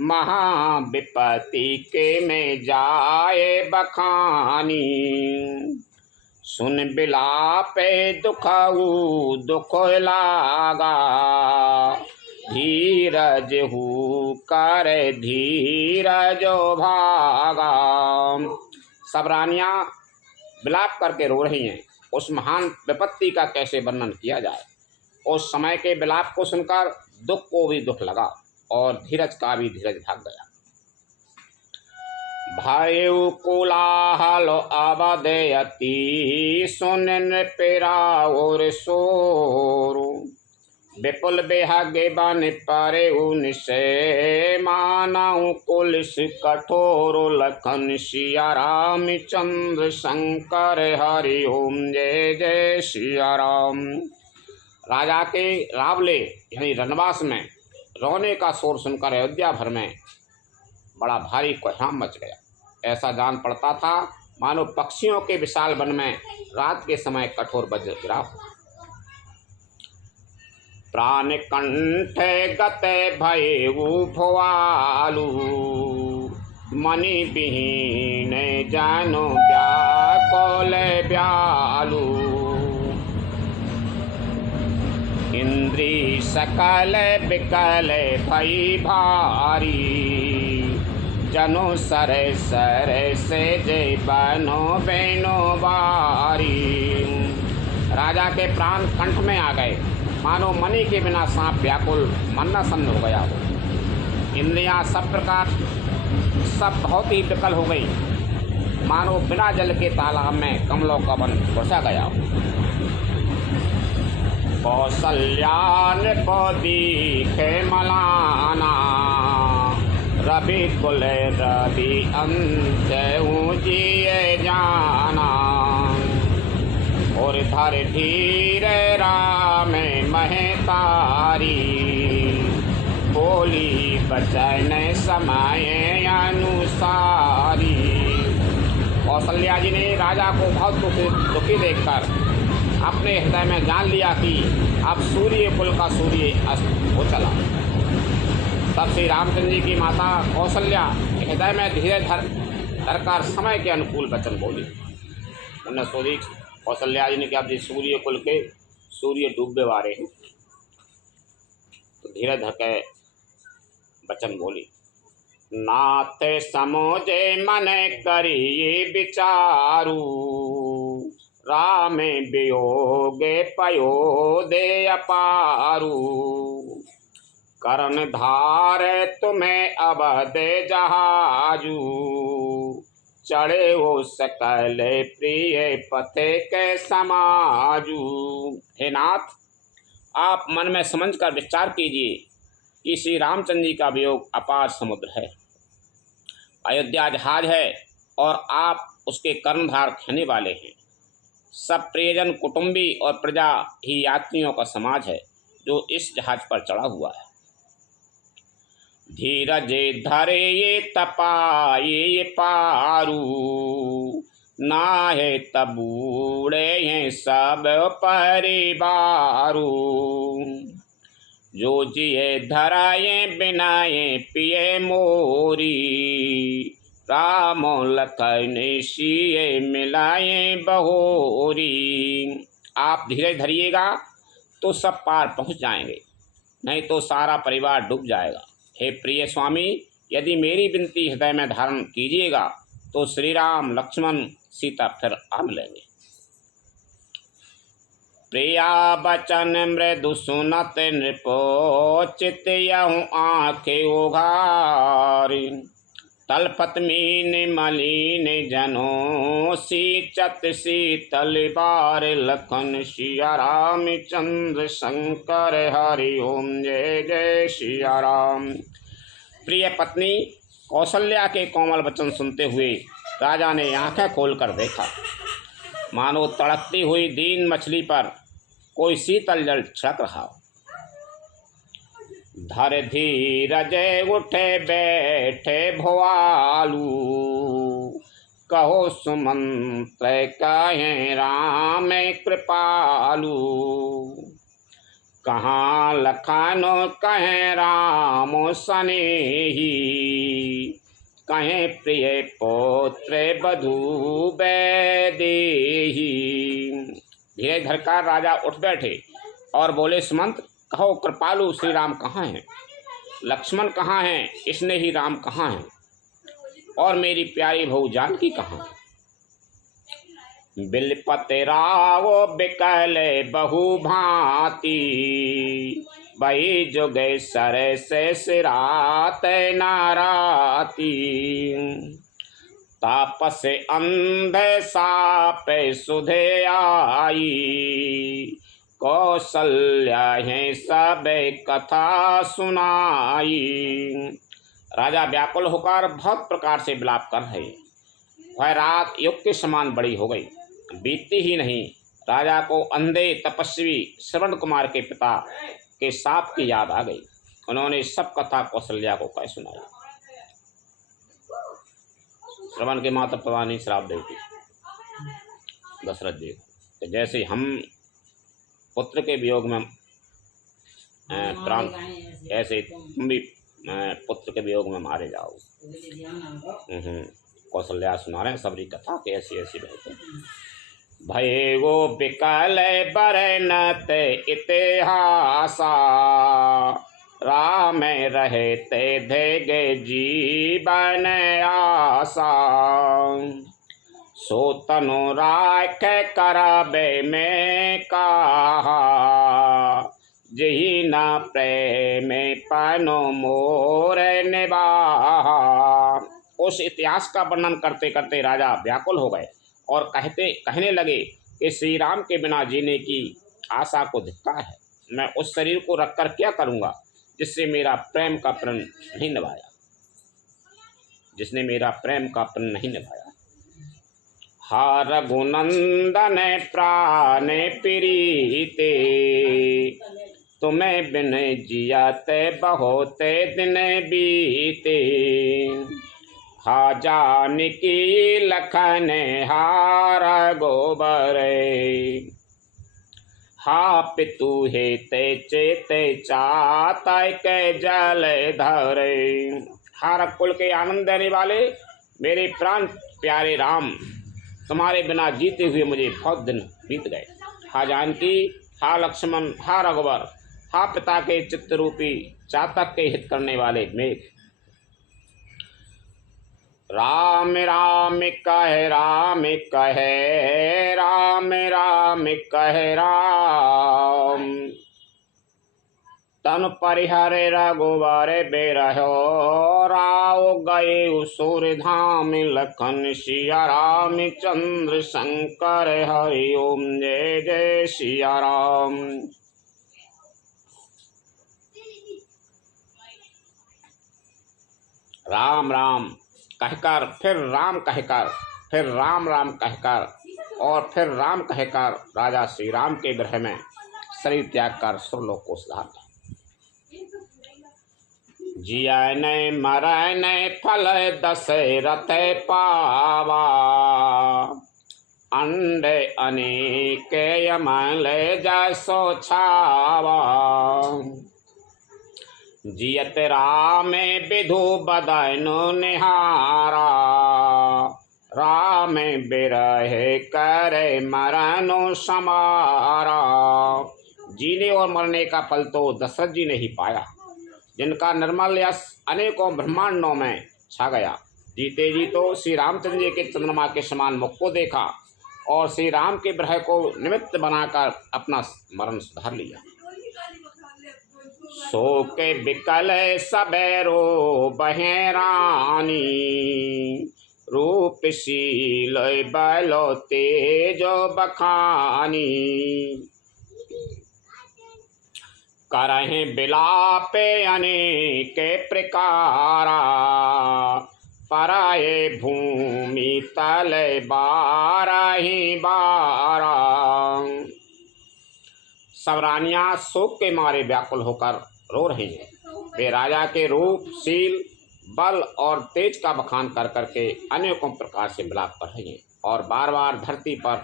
महाविपत्ति के में जाए बखानी। सुन बिलापे दुखऊ दुख लागा, धीरज हु कर धीरज भागा। सब रानियां विलाप करके रो रही हैं। उस महान विपत्ति का कैसे वर्णन किया जाए। उस समय के विलाप को सुनकर दुख को भी दुख लगा और धीरज का भी धीरज भाग गया। भयउ कोलाहल अवदयति, सुन नृपेरा और सोरु। विपुल बेहगे बन परे उनसे, मानऊ कुलिस कठोर लखन। सिया राम चंद्र शंकर हरि ओम, जय जय सिया राम। राजा के रावले यानी रनवास में रोने का शोर सुनकर अयोध्या भर में बड़ा भारी कोहराम मच गया। ऐसा जान पड़ता था मानो पक्षियों के विशाल वन में रात के समय कठोर वज्र गिरा हो। प्राण कंठ गते भयउ भवालु, मणि विहीन जानो व्याकुल व्यालु। इंद्री सकल बिकल भई भारी, जनो सर सर से जय बनो बेनो बारी। राजा के प्राण कंठ में आ गए, मानो मणि के बिना सांप व्याकुल मन्नासन्न हो गया हो। इंद्रियां सब प्रकार सब बहुत ही विकल हो गई, मानो बिना जल के तालाब में कमलों का वन घुसा गया हो। कौसल्या नृप दीखे मलाना, रवि कुल रवि अंत जिए जाना। और धर धीर राम महतारी, बोली बचन समय अनुसारी। कौशल्या जी ने राजा को बहुत दुखी देखकर अपने हृदय में जान लिया कि अब सूर्य कुल का सूर्य अस्त हो चला। तब श्री रामचंद्र जी की माता कौशल्या हृदय में धीरे धरकर समय के अनुकूल वचन बोली। उन्होंने सोची कौशल्या जी ने क्या सूर्य कुल के सूर्य डूबे वारे हैं, तो धीरे धर के वचन बोली। नाथ समोजे मन करिए विचारू, राम वियोगे पयो दे अपारू। करण धार तुम्हें अब दे जहाजू, चढ़े हो सकल प्रिय पथे के समाजू। हे नाथ, आप मन में समझ कर विचार कीजिए कि श्री रामचंद्र जी का वियोग अपार समुद्र है, अयोध्या जहाज है और आप उसके कर्णधार कहने वाले हैं। सब प्रियजन कुटुंबी और प्रजा ही यात्रियों का समाज है जो इस जहाज पर चढ़ा हुआ है। धीरज धरे ये तपाए ये पारू, नाहे तबूड़े हैं सब परिवारू। जो जिए धराए बिनाए पिए मोरी, राम लखन सिए मिलाए बहोरी। आप धीरे धरिएगा तो सब पार पहुंच जाएंगे, नहीं तो सारा परिवार डूब जाएगा। हे प्रिय स्वामी, यदि मेरी विनती हृदय में धारण कीजिएगा तो श्री राम लक्ष्मण सीता फिर आ मिलेंगे। प्रिया बचन मृदु सुनत नृपो, चित यहूँ आँखें उघारी। तलपत मीन मलिन जनो, सींचत शीतल बार। लखन सिया राम चंद्र शंकर हरि ओम जय जय सिया राम। प्रिय पत्नी कौशल्या के कोमल वचन सुनते हुए राजा ने आंखें खोलकर देखा, मानो तड़कती हुई दीन मछली पर कोई शीतल जल छिड़क रहा हो। धर धीरज उठे बैठे भुआलू, कहो सुमंत्र कहें राम कृपालू। कहाँ लखनो कहें राम सनेही, कहें प्रिय पौत्र बधू बैदेही। धीरे धरकर राजा उठ बैठे और बोले, सुमंत कहो कृपालु श्री राम कहाँ हैं, लक्ष्मण कहाँ हैं, स्नेही राम कहाँ हैं, और मेरी प्यारी बहू जानकी कहाँ है। बिलपते रावो बिकल बहु भांति, बही जुगे सर से सिरात नाराती। तापस अंधे साप सुधे आई, कौशल्या है सब कथा सुनाई। राजा व्याकुल होकर बहुत प्रकार से विलाप कर रहे। वह रात युग के समान बड़ी हो गई, बीतती ही नहीं राजा को अंधे तपस्वी श्रवण कुमार के पिता के साप की याद आ गई। उन्होंने सब कथा कौशल्या को कह सुनाई। श्रवण के माता प्रवानी श्राप देती दशरथ जी को, जैसे हम पुत्र के वियोग में प्राण, ऐसे तुम भी पुत्र के वियोग में मारे जाओ। कौशल्या सुना रहे सबरी कथा के ऐसी ऐसी बहते। भय वो बिकल बरनत इतिहासा, राम रहते धेगे जीवन आसा। सो तनु राख करबे में कहा, जही न प्रेम पनो मोर निबाहा। उस इतिहास का वर्णन करते करते राजा व्याकुल हो गए और कहने लगे कि श्री राम के बिना जीने की आशा को धिक्कार है। मैं उस शरीर को रखकर क्या करूँगा जिससे मेरा प्रेम का प्रण नहीं निभाया, जिसने मेरा प्रेम का प्रण नहीं निभाया। हा रघुनंदन प्राण प्रीते, तुम्हें बिन जियते बहुत दिन बीते। हा जानकी लखन हार गोबरे, हा पितु हेते चेते चात के जल धरे। हा रघुकुल के आनंद देने वाले मेरे प्राण प्यारे राम, तुम्हारे बिना जीते हुए मुझे बहुत दिन बीत गए। हा जानकी, हा लक्ष्मण, हा रघुवर, हा पिता के चित्त रूपी चातक के हित करने वाले मेघ। राम राम कहे राम कहे, राम राम कहे राम। तन परिहरे रघुवर बेरहो, राव गए सूर्य धाम लखन सिया राम चंद्र शंकर हरि ओम जय जय सिया राम। राम राम कहकर फिर राम कहकर फिर राम राम कहकर और फिर राम कहकर राजा श्री राम के गृह में शरीर त्याग कर सुरलोक को सिधारता। जियन मरन फल दशरथ पावा, अंड अनेक यमल जसो छावा। जियत राम विधु बदनु निहारा, राम बिरहे करे मरनु समारा। जीने और मरने का फल तो दशरथ जी ने ही पाया, जिनका निर्मल यश अनेकों ब्रह्मांडों में छा गया। जीते जी तो श्री रामचंद्र जी के चंद्रमा के समान मुख को देखा और श्री राम के विरह को निमित्त बनाकर अपना मरण सुधार लिया। शोक बिकल सबेरो बहे रानी, रूपशील बलो तेजो बखानी। करहि बिलापे अनेक प्रकारा, पराये भूमि तल बारहि बारा। सब रानियां शोक के मारे व्याकुल होकर रो रही हैं। वे राजा के रूप, शील, बल और तेज का बखान कर करके अनेकों प्रकार से विलाप कर रही हैं और बार बार धरती पर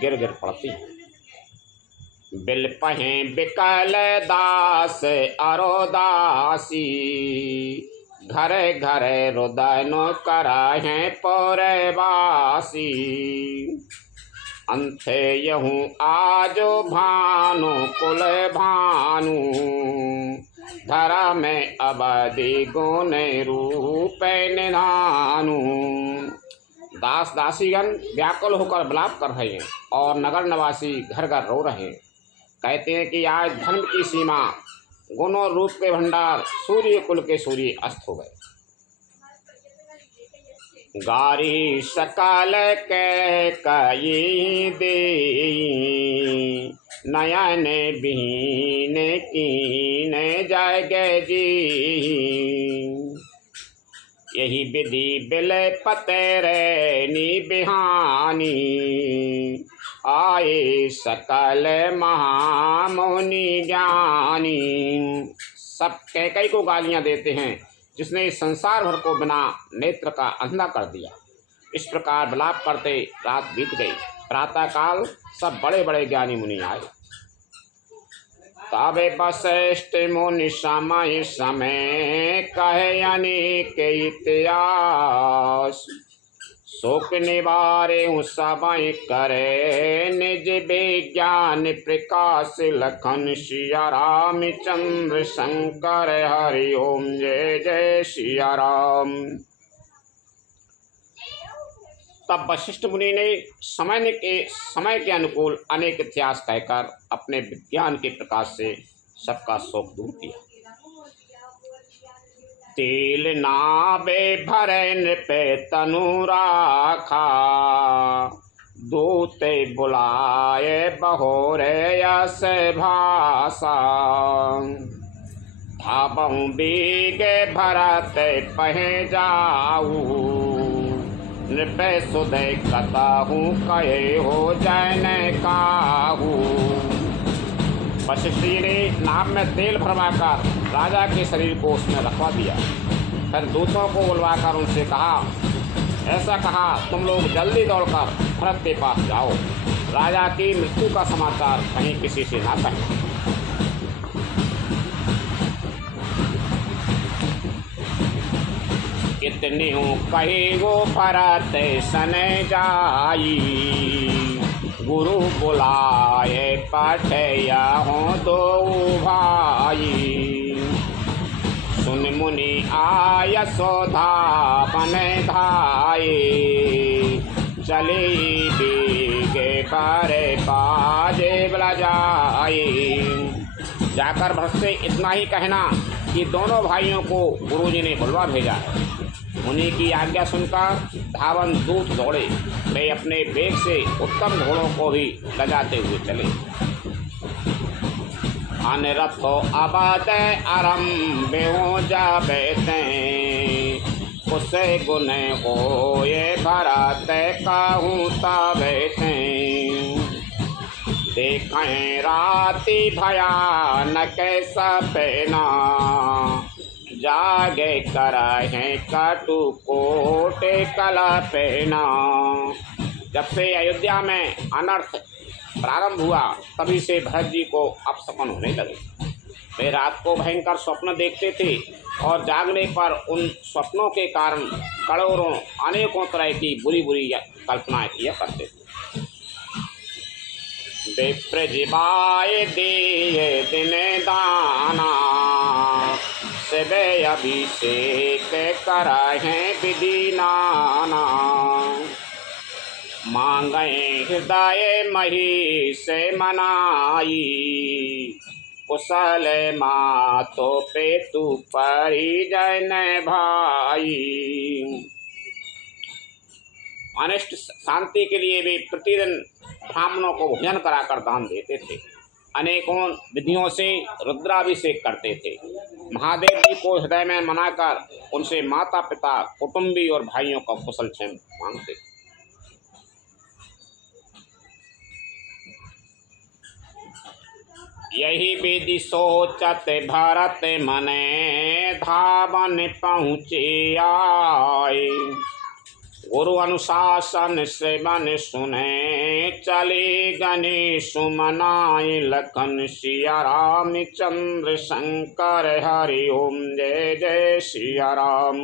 गिर गिर पड़ती हैं। बिलपहे बिकल दास अरोदासी, घरे घरे रुदन करहे पौरवासी। अंथे यहूँ आजो भानु कुल भानु, धरा में अबधि गुण रूप निधानु। दास दासीगण व्याकुल होकर विलाप कर रहे हैं और नगर निवासी घर घर रो रहे हैं। कहते हैं कि आज धर्म की सीमा, गुण और रूप के भंडार, सूर्य कुल के सूर्य अस्त हो गए। गारी सकल के कई दे, नयन बीन कीन जग जी। यही विधि बिल पतेरे बिहानी, आए सकल महामुनि ज्ञानी। सब कैकई को गालियां देते हैं, जिसने संसार भर को बिना नेत्र का अंधा कर दिया। इस प्रकार विलाप करते रात बीत गई। प्रातः काल सब बड़े बड़े ज्ञानी मुनि आए। तबे वशिष्ठ मुनि समय समय कहे अनेक इतिहास, शोक निवारे समय करे निज विज्ञान प्रकाश। लखन सिया राम चंद्र शंकर हरि ओम जय जय सिया राम। तब वशिष्ठ मुनि ने समय के अनुकूल अनेक इतिहास कहकर अपने विज्ञान के प्रकाश से सबका शोक दूर किया। तिल नावे भरे नृपे तनु राखा, दूते बुलाए बहोरे यस भाषा। धाबहु बीगे भरत पहे जाऊ, नृपे सुधे कताहू कहे हो जैन काहू। वशिष्ठ जी ने नाव में तेल भरवाकर राजा के शरीर को उसमें रखवा दिया। फिर दूतों को बुलवाकर उनसे कहा, ऐसा कहा तुम लोग जल्दी दौड़कर भरत के पास जाओ, राजा की मृत्यु का समाचार कहीं किसी से ना कहें। इतनी कही वो भरत सने जाई, गुरु बुलाए पठया हो दो भाई। सुन मुनि आय सोधा बने धाये, चले बीगे बारे बाजे बला जाए। जाकर भरत से इतना ही कहना कि दोनों भाइयों को गुरुजी ने बुलवा भेजा है। मुनि की आज्ञा सुनकर धावन दूत दौड़े। वे अपने वेग से उत्तम घोड़ों को भी लगाते हुए चले। अनरथो आबाद आरंभ हो जाबे उसे गुण हो ये भरत काहू ताबे। देखें राति भयानक सपना, जागे कराहे कटु कोटे कल्पना। जब से अयोध्या में अनर्थ प्रारंभ हुआ तभी से भरत जी को अपशकुन होने लगे। वे रात को भयंकर स्वप्न देखते थे और जागने पर उन स्वप्नों के कारण करोड़ों अनेकों तरह की बुरी बुरी कल्पनाएं किया करते थे। विप्र जिबाए दिए दिन दाना, शिवे अभिषेक कराहे विधि नाना। मांगे हृदय मही से मनाई, कुशल मातो पे तू परिजन भाई। अनिष्ट शांति के लिए वे प्रतिदिन ब्राह्मणों को भोजन कराकर दान देते थे। अनेकों विधियों से रुद्राभिषेक करते थे। महादेव जी को हृदय में मनाकर उनसे माता पिता कुटुंबी और भाइयों का कुशल क्षेम मांगते थे। यही विधि सोचत भरत मने, धावन पहुँचे आए। गुरु अनुशासन से मन सुने, चले गणेश मनाए। लखन सिया राम चंद्र शंकर हरि ओम जय जय सिया राम।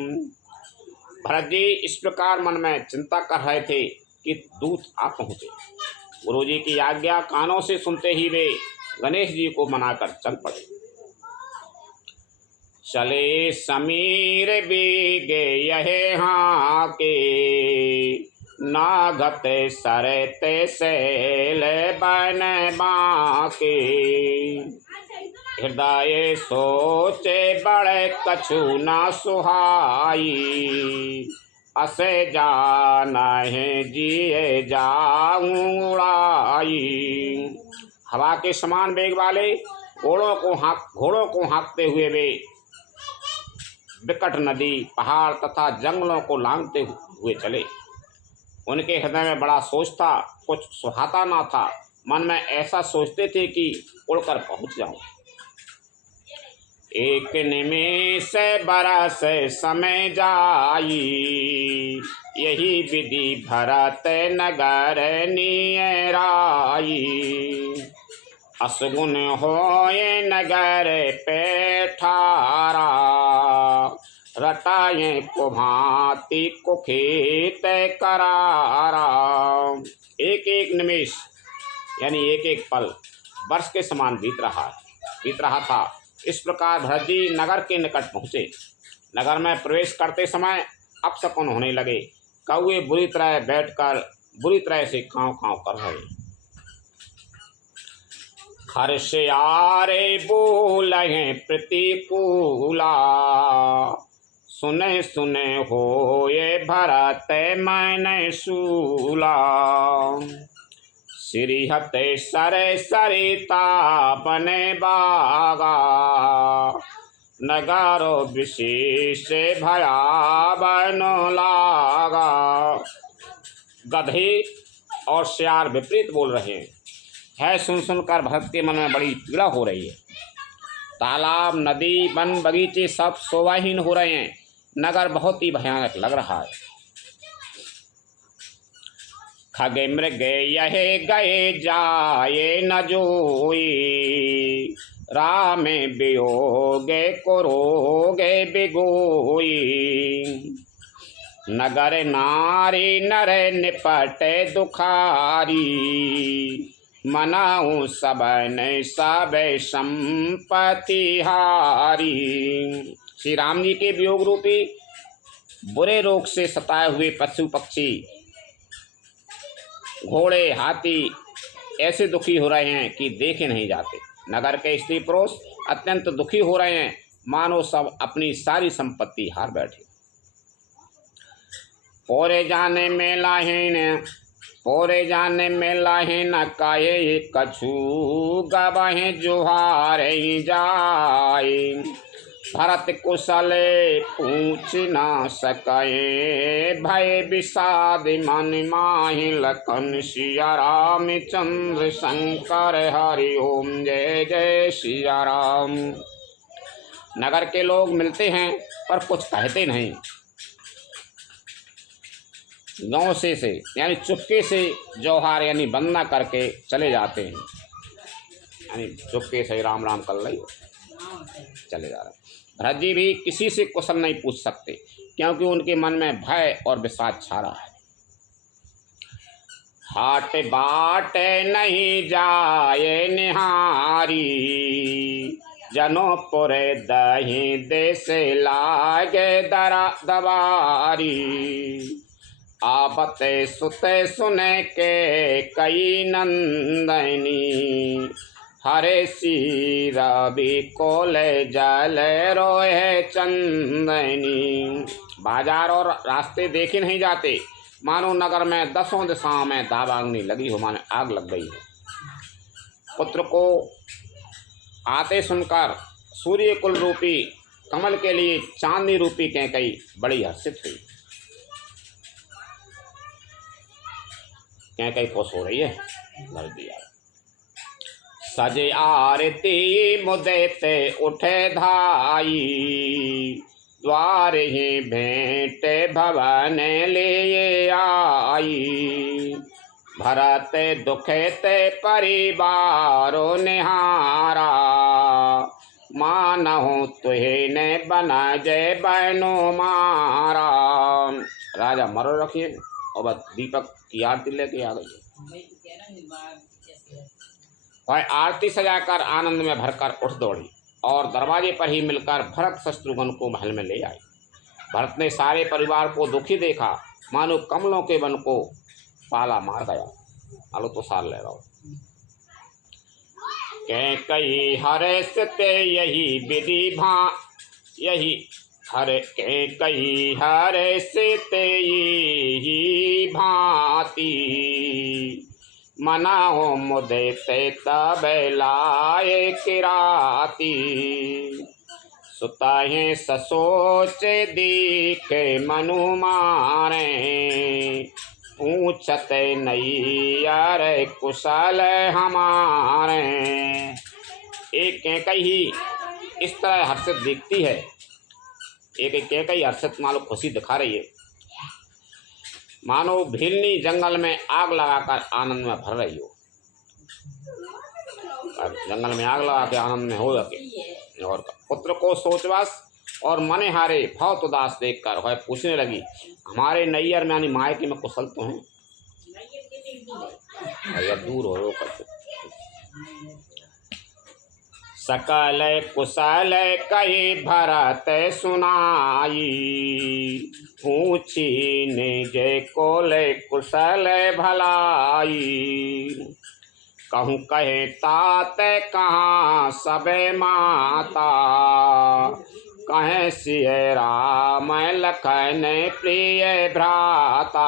भरत जी इस प्रकार मन में चिंता कर रहे थे कि दूत आ पहुँचे। गुरु जी की आज्ञा कानों से सुनते ही वे गणेश जी को मनाकर चल पड़े। चले समीर बीगे यहे हाँ के, नागत सरते सैल बन बाके। हृदय सोचे बड़े कछु ना सुहाई, असे जाना है जिए जाऊं उड़ाई। हवा के समान वेग वाले घोड़ों को हाँकते हुए वे विकट नदी, पहाड़ तथा जंगलों को लांघते हुए चले। उनके हृदय में बड़ा सोच था, कुछ सुहाता ना था। मन में ऐसा सोचते थे कि उड़कर पहुंच जाऊं। एक निमेष बरस समय जाई, यही विधि भरत नगर नियराई। असगुन होए नगर पे ठारा, रटाए कुभांति कुखेत करारा। एक एक निमेष यानी एक एक पल वर्ष के समान बीत रहा था। इस प्रकार भरत जी नगर के निकट पहुँचे। नगर में प्रवेश करते समय अपशकुन होने लगे। कौए बुरी तरह बैठकर बुरी तरह से काँव काँव कर रहे। हर्षयारे बोले प्रतिकूला, सुने सुने हो ये भरत मैंने सूला। श्रीहत सरे सरिता बने बागा, नगारो विशेष भया बनो लागा। गधे और श्यार विपरीत बोल रहे हैं। है सुन सुनकर भरत के मन में बड़ी पीड़ा हो रही है। तालाब, नदी, वन, बगीचे सब शोभाहीन हो रहे हैं। नगर बहुत ही भयानक लग रहा है। खगे मृग यह गए जाए न जोई, राम वियोगे कुरोगे बिगोई। नगर नारी नर निपटे दुखारी, मनाऊं सबन सब संपत्ति हारी। श्री राम जी के वियोग रूपी बुरे रोग से सताए हुए पशु पक्षी, घोड़े, हाथी ऐसे दुखी हो रहे हैं कि देखे नहीं जाते। नगर के स्त्री पुरुष अत्यंत दुखी हो रहे हैं, मानो सब अपनी सारी संपत्ति हार बैठे। पोरे जाने में लाहीन पोरे जाने में लाहीन काये कछु, गवाहे जुहार जाए। भरत कुशले पूछ ना सके, भय विषाद मन माहि। लखन सिया राम चंद्र शंकर हरि ओम, जय जय सिया राम। नगर के लोग मिलते हैं पर कुछ कहते नहीं। गाँव से यानी चुपके से जोहार यानी वंदना करके चले जाते हैं, यानी चुपके से राम राम कर रही चले जा रहे। भरत जी भी किसी से कुशल नहीं पूछ सकते, क्योंकि उनके मन में भय और विषाद छा रहा है। हाट बाट नहीं जाए निहारी, जनो पुरे दही देश लागे दबारी। आपते सुते सुने के कई नंदनी, हरे सी रवि कोले जल रोए चंदनी। बाजार और रास्ते देखे नहीं जाते, मानो नगर में दसों दिशाओं में दावाग्नि लगी हो, मानो आग लग गई है। पुत्र को आते सुनकर सूर्य कुल रूपी कमल के लिए चांदनी रूपी कैकई बड़ी हर्षित हुई। कैकई खुश हो रही है। भर दिया सजे आरती मुदेते उठे धाई, द्वार ही भेंट भवन ले आई। भरत दुखते परिवारो निहारा, मानहु तुहे ने बना जय बनो मारा। राजा मरो रखिए और बस दीपक की आरती लेके आ गई। वह आरती सजाकर आनंद में भरकर उठ दौड़ी और दरवाजे पर ही मिलकर भरत शत्रुघ्न को महल में ले आई। भरत ने सारे परिवार को दुखी देखा, मानो कमलों के वन को पाला मार गया। आलो तो साल ले रहा हूँ। कैकई हर्ष ते यही विधि यही हर कैकई हर्ष ते यही भांति, मनाओ मुदे ते तब लाए किराती। सुताहे ससोच दीखे मनु मारे, पूछते नैयर कुशल हमारे। एक कैकई ही इस तरह हर्षित दिखती है, एक कैकई हर्षित मानो खुशी दिखा रही है, मानो भीलनी जंगल में आग लगाकर आनंद में भर रही हो। जंगल में आग लगा के आनंद में हो सके। और पुत्र को सोचवास और मने हारे बहुत उदास देखकर वह पूछने लगी, हमारे नैयर में यानी मायके में कुशल तो हैं? दूर हो करते सकल कुशल कही भरत सुनाई, पूछी निज कुल कुशल भलाई। कहूँ कहे तात कहाँ सबे माता, कहे सिय राम लखन प्रिय भ्राता।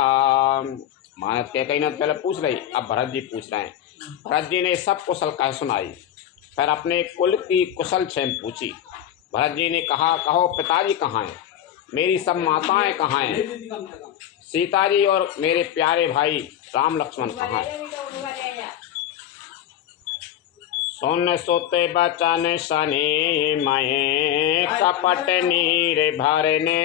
मानस के कहीं ना पहले पूछ रही, अब भरत जी पूछ रहे हैं। भरत जी ने सब कुशल कह सुनाई, फिर अपने कुल की कुशल क्षेम पूछी। भरत जी ने कहा, कहो पिताजी कहाँ हैं, मेरी सब माताएं कहाँ हैं, सीता जी और मेरे प्यारे भाई राम लक्ष्मण कहाँ हैं। सुन सुते बचन सने मये, कपट नीर भरने।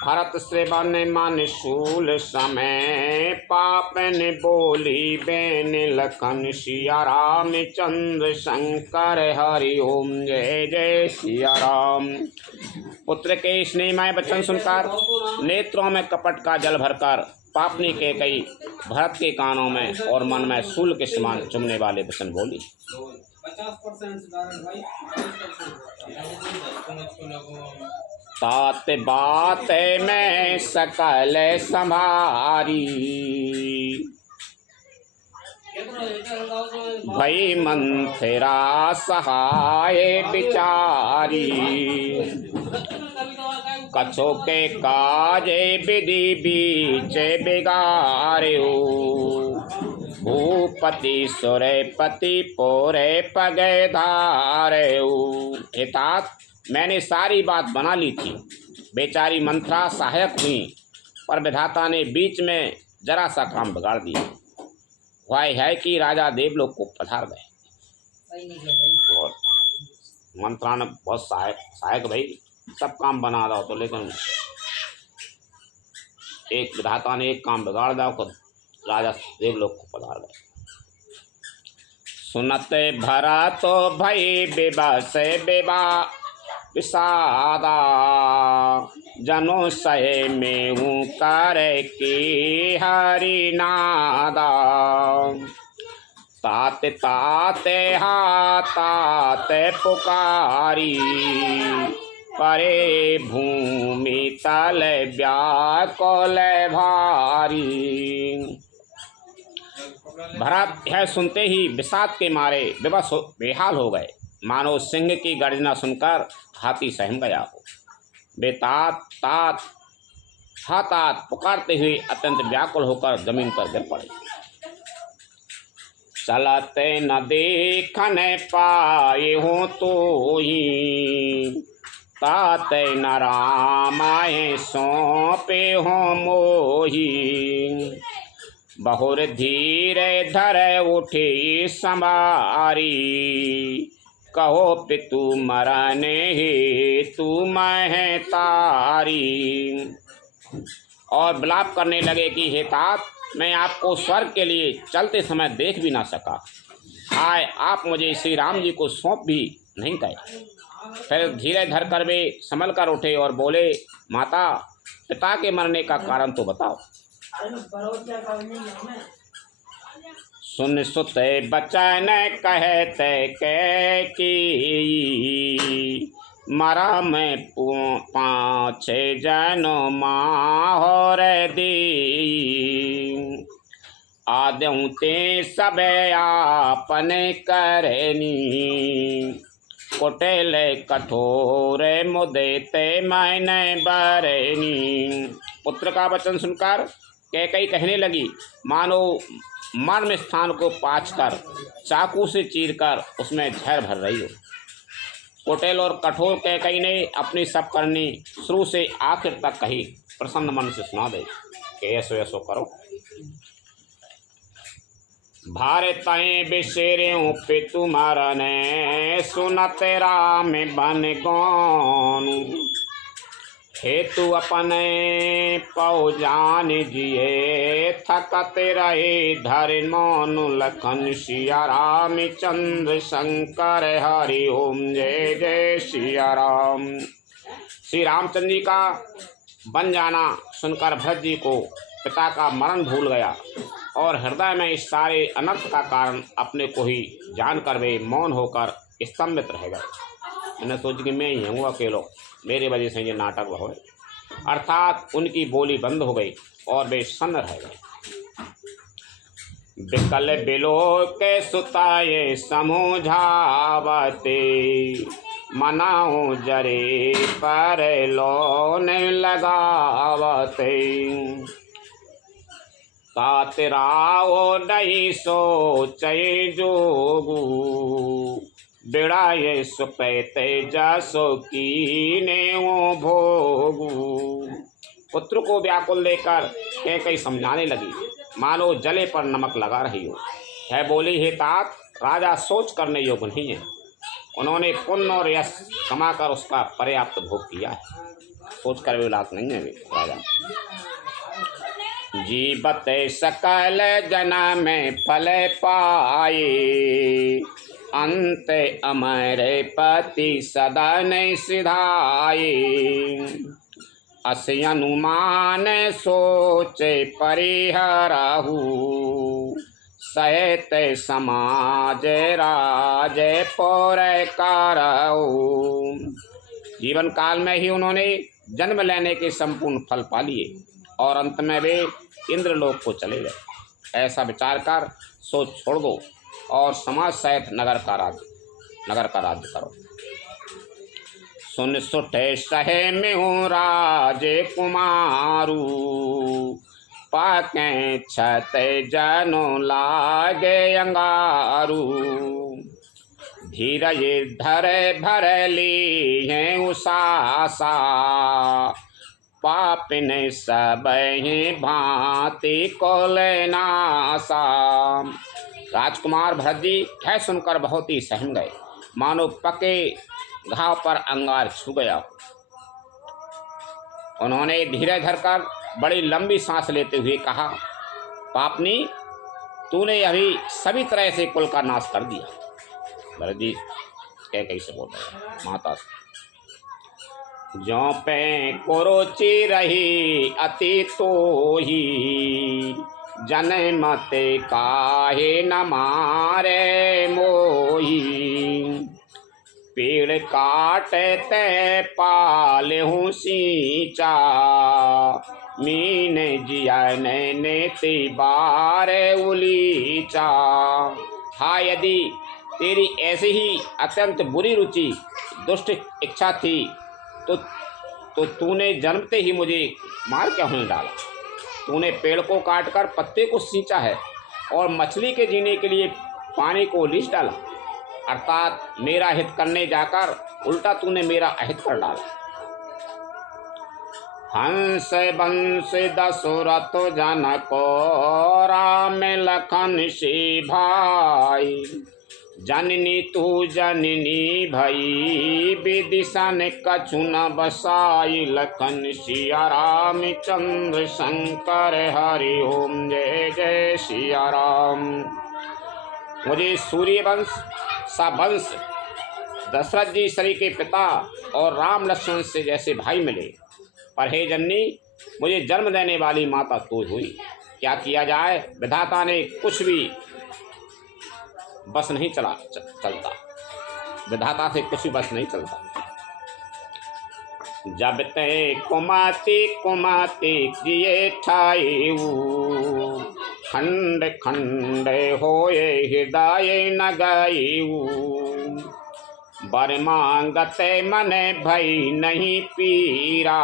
भरत श्रवण मन शूल समय, पापन बोली बेन लखन सिया राम चंद्र शंकर हरि ओम। जय जय सिया राम। पुत्र के स्नेहमय वचन सुनकर नेत्रों में कपट का जल भरकर पापनी के कई भरत के कानों में और मन में शूल के समान चुमने वाले वचन बोली। 50% तात बात में सकल संभारी, भई मंथरा सहाय बिचारी। कछो के काजे विधि बीच बिगाड़ो, भूपति सुरपति पोरे पगे धारो। हितात मैंने सारी बात बना ली थी, बेचारी मंथरा सहायक हुई, पर विधाता ने बीच में जरा सा काम बिगाड़ दिया। वह है कि राजा देवलोक को पधार गए और मंत्रा ने बहुत सहायक भाई सब काम बना रहा तो, लेकिन एक विधाता ने एक काम बिगाड़ दिया, खुद राजा देवलोक को पधार गए। सुनते भरा तो भई बेबस बेबा विषादा, जनो सहे में हूँ कर की हरि नादा। तात तात हातात पुकारी, परे भूमि तल व्याकुल भारी। भरत यह सुनते ही विषाद के मारे विवश बेहाल हो गए, मानो सिंह की गर्जना सुनकर हाथी सहम गया हो। वे तात तात हातात पुकारते हुए अत्यंत व्याकुल होकर जमीन पर गिर पड़े। चलते न देखन पाए हो तो ही, तात न रामाय सौंपे हो मोही। बहुर धीरे धर उठी संभारी, कहो पितु मरने ही तू मैं तारी। और विलाप करने लगे कि हे तात, मैं आपको स्वर्ग के लिए चलते समय देख भी ना सका, आए आप मुझे श्री राम जी को सौंप भी नहीं गए। फिर धीरे धर कर वे संभल कर उठे और बोले, माता पिता के मरने का कारण तो बताओ। सुन सुते बचन कहते के की, मरा मैं पाँच जनो माहौर दी। आदऊ ते सब आपने करनी, कुटिल कठोर मुदेते मैंने बरनी। पुत्र का वचन सुनकर कैकई कहने लगी, मानो मर्म स्थान को पाँचकर चाकू से चीरकर उसमें जहर भर रही हो। कुटिल और कठोर कैकई ने अपनी सब करनी शुरू से आखिर तक कही, प्रसन्न मन से सुना दे कि ऐसो ऐसो करो। भारतय बिसेरे पितु मरने, सुनत राम बन गौन। हेतु अपने पौ जान जिए, थकत रहे धर मौन। लखन सिया राम चंद्र शंकर हरि ओम। जय जय सिया राम। श्री रामचंद्र जी का बन जाना सुनकर भरत जी को पिता का मरण भूल गया और हृदय में इस सारे अनर्थ का कारण अपने को ही जानकर वे मौन होकर स्तंभित रह गए। मैंने सोचा कि मैं ही हूँ अकेलो, मेरे वजह से ये नाटक हो गए। अर्थात उनकी बोली बंद हो गई और वे सन्न रह गए। बिकल बिलो के सुताए समझावते, मनाऊ जरे पर लोन लगावते। तातराओ नहीं सोचे जोगू, बिड़ाए सुपैते जसो कीने वो भोगू। पुत्र को व्याकुल लेकर कैकई समझाने लगी, मानो जले पर नमक लगा रही हो। है बोली, हे तात, राजा सोच करने योग्य नहीं है। उन्होंने पुण्य और यश कमाकर उसका पर्याप्त भोग किया है, सोच कर वे लायक नहीं है वे राजा। जीवत सकल जन्म में फल पाए, अंत अमर पति सदा नहीं सिधाए। अस अनुमान सोचे परिहरहु, सहित समाज राज पौर करहु। जीवन काल में ही उन्होंने जन्म लेने के संपूर्ण फल पा लिए और अंत में वे इंद्रलोक को चले गए। ऐसा विचार कर सोच छोड़ दो और समाज सहित नगर का राज्य करो। सुन सुठे सहे में हूँ राज कुमारू, पाके छत जनो लागे अंगारू। धीरज धरे भर ली है उसासा, पापिन सब ही भांति को लेनासा। राजकुमार भरत जी यह सुनकर बहुत ही सहम गए, मानो पके घाव पर अंगार छू गया। उन्होंने धीरे धरकर बड़ी लंबी सांस लेते हुए कहा, पापनी, तूने अभी सभी तरह से कुल का नाश कर दिया। भरत जी कैसे बोल रहे माता से, जो पे कुरुचि रही अति तो ही, जन्मते काहे न मारे मोही। पेड़ काटते पाले हूँ सींचा, मीन जिया नेति बारे उलीचा। हाँ, यदि तेरी ऐसी ही अत्यंत बुरी रुचि दुष्ट इच्छा थी तो तूने जन्मते ही मुझे मार क्यों नहीं डाला। तूने पेड़ को काटकर पत्ते को सींचा है और मछली के जीने के लिए पानी को लीच डाला, अर्थात मेरा हित करने जाकर उल्टा तूने मेरा अहित कर डाला। हंस बंस दशरथ जनको, राम लखन से भाई। जननी तू जननी भई, विदिशन कछु न बसाई। लखन सिया राम चंद्र शंकर हरि ओम, जय जय सिया राम। मुझे सूर्यवंश सा वंश दशरथ जी श्री के पिता और राम लक्ष्मण से जैसे भाई मिले, पर हे जननी, मुझे जन्म देने वाली माता तू हुई। क्या किया जाए, विधाता ने कुछ भी बस नहीं चलता, विधाता से कुछ भी बस नहीं चलता। जब ते कुमाती कुमाती जिए ठाईऊ, खंड खंड होए हृदय न गईऊ। बर मांगते मन भई नहीं पीरा,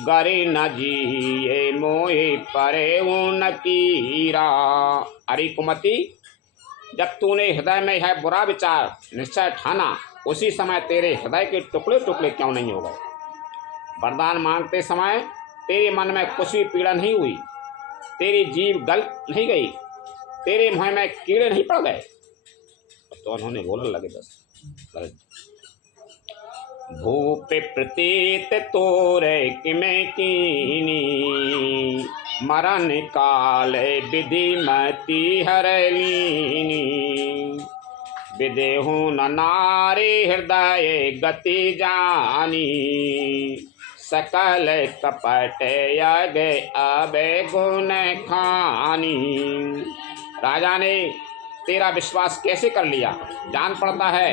गरे न जिए मोहे परे न कीरा। अरे कुमति, जब तूने हृदय में यह बुरा विचार निश्चय ठाना, उसी समय तेरे हृदय के टुकड़े टुकड़े क्यों नहीं हो गए। वरदान मांगते समय तेरे मन में कुछ भी पीड़ा नहीं हुई, तेरी जीभ गल नहीं गई, तेरे मुँह में कीड़े नहीं पड़ गए। तो उन्होंने बोलने लगे बस, भूप प्रतीत तोरे किमें कीनी, मरण काल विधि मति हरलीनी। विदेहु न नारी हृदय गति जानी, सकल कपट यग अब गुण खानी। राजा ने तेरा विश्वास कैसे कर लिया? जान पड़ता है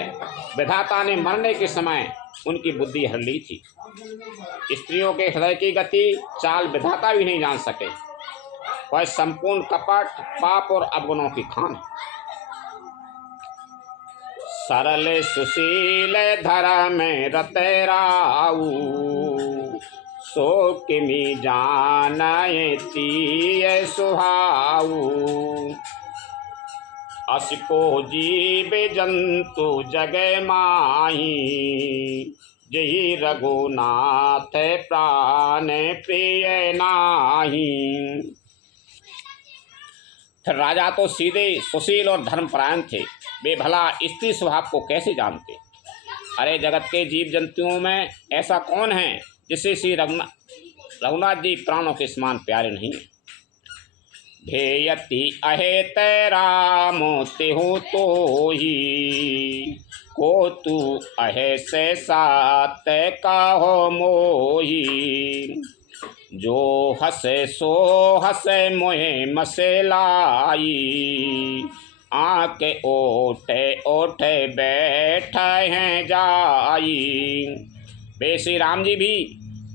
विधाता ने मरने के समय उनकी बुद्धि हर ली थी। स्त्रियों के हृदय की गति चाल विधाता भी नहीं जान सके। वह संपूर्ण कपट, पाप और अवगुणों की खान। सरल सुशील धर्म रत राऊ, सो किमि जानै तीय सुहाऊ। असको जीव जंतु जग माही, जही रघुनाथ प्राण प्रिय नाही। फिर राजा तो सीधे सुशील और धर्मपरायण थे, वे भला स्त्री स्वभाव को कैसे जानते? अरे जगत के जीव जंतुओं में ऐसा कौन है जिसे श्री रघुनाथ जी प्राणों के समान प्यारे नहीं? ध्येयति अहेत राम तेहु तो ही, को तू अहेसे सात काहो मोही। जो हसे सो हसे मोहे मसेलाई, आके ओठे ओठे बैठे हैं जाई। वे श्री राम जी भी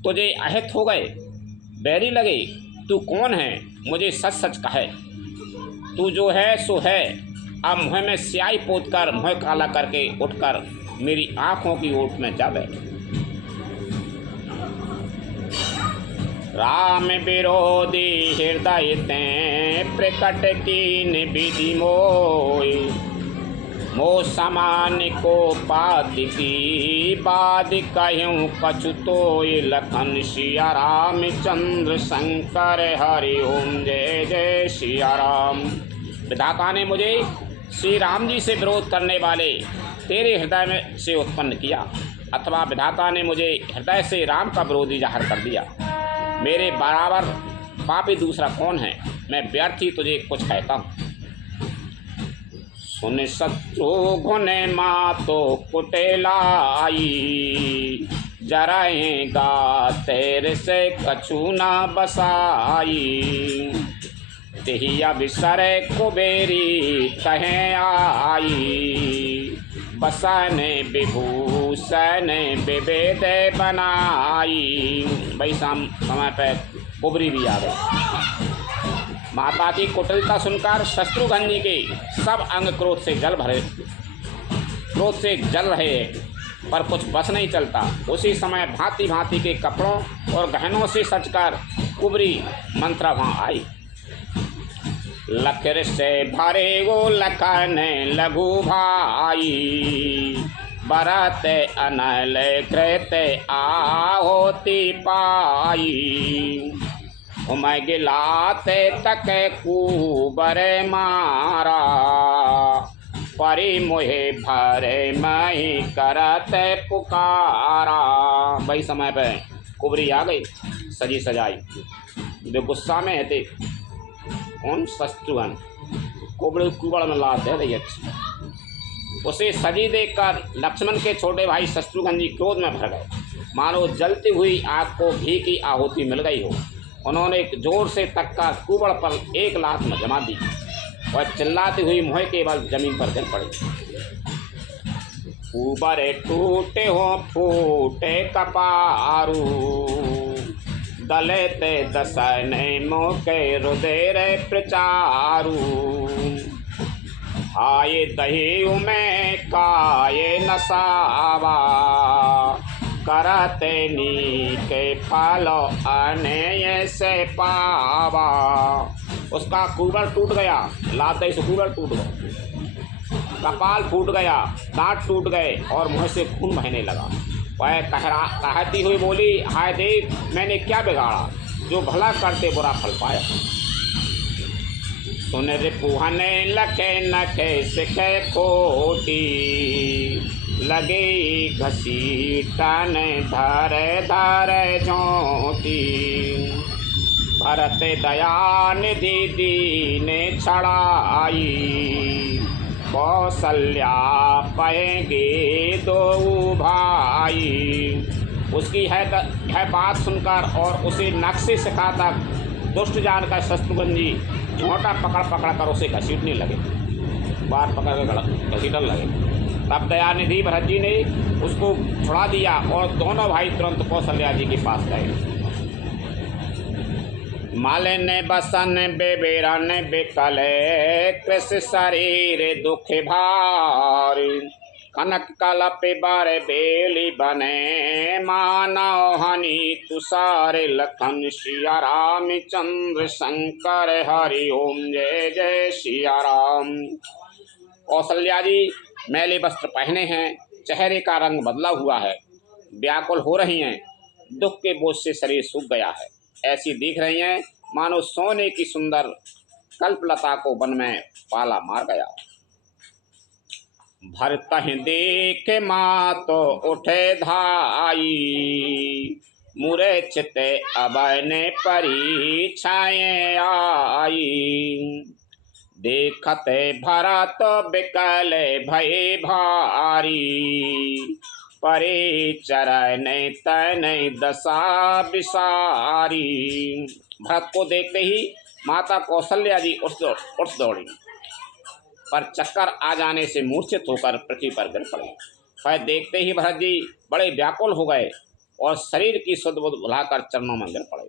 तुझे अहित हो गए, बैरी लगे। तू कौन है मुझे सच सच कहे। तू जो है सो है, अब मुँह में स्याही पोत कर मुँह काला करके उठकर मेरी आँखों की ओट में जा बैठ। राम विरोधी हृदय ते प्रकट कीन विधि मोय, मो समान को पात की बाद कहूँ कछु तोय। लखन सिया रामचंद्र शंकर हरि ओम जय जय सिया राम। विधाता ने मुझे श्री राम जी से विरोध करने वाले तेरे हृदय में से उत्पन्न किया, अथवा विधाता ने मुझे हृदय से राम का विरोधी जाहिर कर दिया। मेरे बराबर पापी दूसरा कौन है? मैं व्यर्थी तुझे कुछ कहता हूँ। सुन शत्रुघ्न मातो कुटेलाई, जराएगा तेरे से कछु न बसाई। तेहि अवसर कुबेरी कहें आई, बसन विभूषण विवेद बनाई। भाई समय पे कुबरी भी आ गई। माता की कुटिलता सुनकर शत्रुघ्न जी के सब अंग क्रोध से जल रहे, पर कुछ बस नहीं चलता। उसी समय भांति भांति के कपड़ों और गहनों से सजकर कुबरी मंत्रा वहाँ आई। लखर से भरे वो लखन लघु भाई, बरत अनल कृत आहोति पाई। उमय गिलाते तक कुबर मारा, परि मोहे भरे मही करत पुकारा। वही समय पे कुबरी आ गई सजी सजाई। वे गुस्सा में थे। कौन? शत्रुघ्न। कुबड़ में लाद दे रही अच्छी। उसे सजी देखकर लक्ष्मण के छोटे भाई शत्रुघ्न जी क्रोध में भर गए, मानो जलती हुई आग को घी की आहुति मिल गई हो। उन्होंने एक जोर से तक्का कुबड़ पर एक लात में जमा दी। वह चिल्लाती हुई मुँह के बल जमीन पर गिर पड़ी। कुबड़ टूटे हो फूटे कपारू, दलते दसन मोके रुदेर प्रचारू। आये दही में काये नसावा, करते नीके फलो अने से पावा। उसका कुबड़ टूट गया, लाते से कुबड़ टूट गया, कपाल फूट गया, दांत टूट गए और मुँह से खून बहने लगा। वह कहती हुई बोली, हाय देव, मैंने क्या बिगाड़ा जो भला करते बुरा फल पाया। सुन रिपुहने लखे नखे सिखे खोटी, लगे घसीटन धरे धरे झोंटी। भरत दया निधि दीने छड़ाई, कौशल्या पाएंगे दो भाई। उसकी है बात सुनकर और उसे नक्शे सिखाकर दुष्ट जानकर शत्रुघ्न जी झोंटा पकड़ कर उसे घसीटने लगे, बार पकड़ कर घसीटने लगे। तब दयानिधि भरत जी ने उसको छुड़ा दिया और दोनों भाई तुरंत कौशल्या जी के पास गए। मालिन बसन बेबेरन बेकले कृष शरीर दुख भारी, कनक कलप बार बेली बने मानव हनि तुषार लखन सिया राम चंद्र शंकर हरि ओम जय जय सिया राम। कौशल्या जी मैले वस्त्र पहने हैं, चेहरे का रंग बदला हुआ है, व्याकुल हो रही हैं, दुख के बोझ से शरीर सूख गया है, ऐसी दिख रही हैं मानो सोने की सुंदर कल्पलता को वन में पाला मार गया। भरत देख माँ तो उठे धाई, मुरे चिते अभय ने परीक्षाएं आई, देखते भरत बिकल भय भारी, परे चरण तन दशा विसारी। भरत को देखते ही माता कौशल्या जी उठ दौड़ी, पर चक्कर आ जाने से मूर्छित होकर पृथ्वी पर गिर पड़े। पर देखते ही भरत जी बड़े व्याकुल हो गए और शरीर की सुध बुध भुलाकर चरणों में गिर पड़े।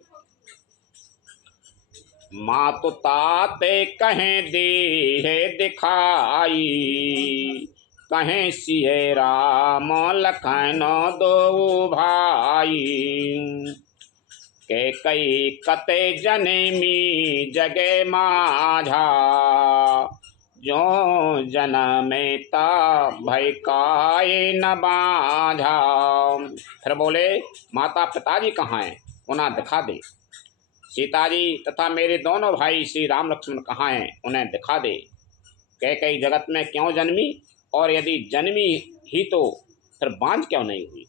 मातु ताते कहें देह दिखाई, कहें सिय राम लखन दो भाई, के कई कते जनेमी जगे माझा, जो जनमेता भय काय न बाझा। फिर बोले माता पिताजी कहाँ हैं, उन्हें दिखा दे। सीता जी तथा मेरे दोनों भाई श्री राम लक्ष्मण कहाँ हैं, उन्हें दिखा दे। कैकेयी जगत में क्यों जन्मी, और यदि जन्मी ही तो फिर बांझ क्यों नहीं हुई।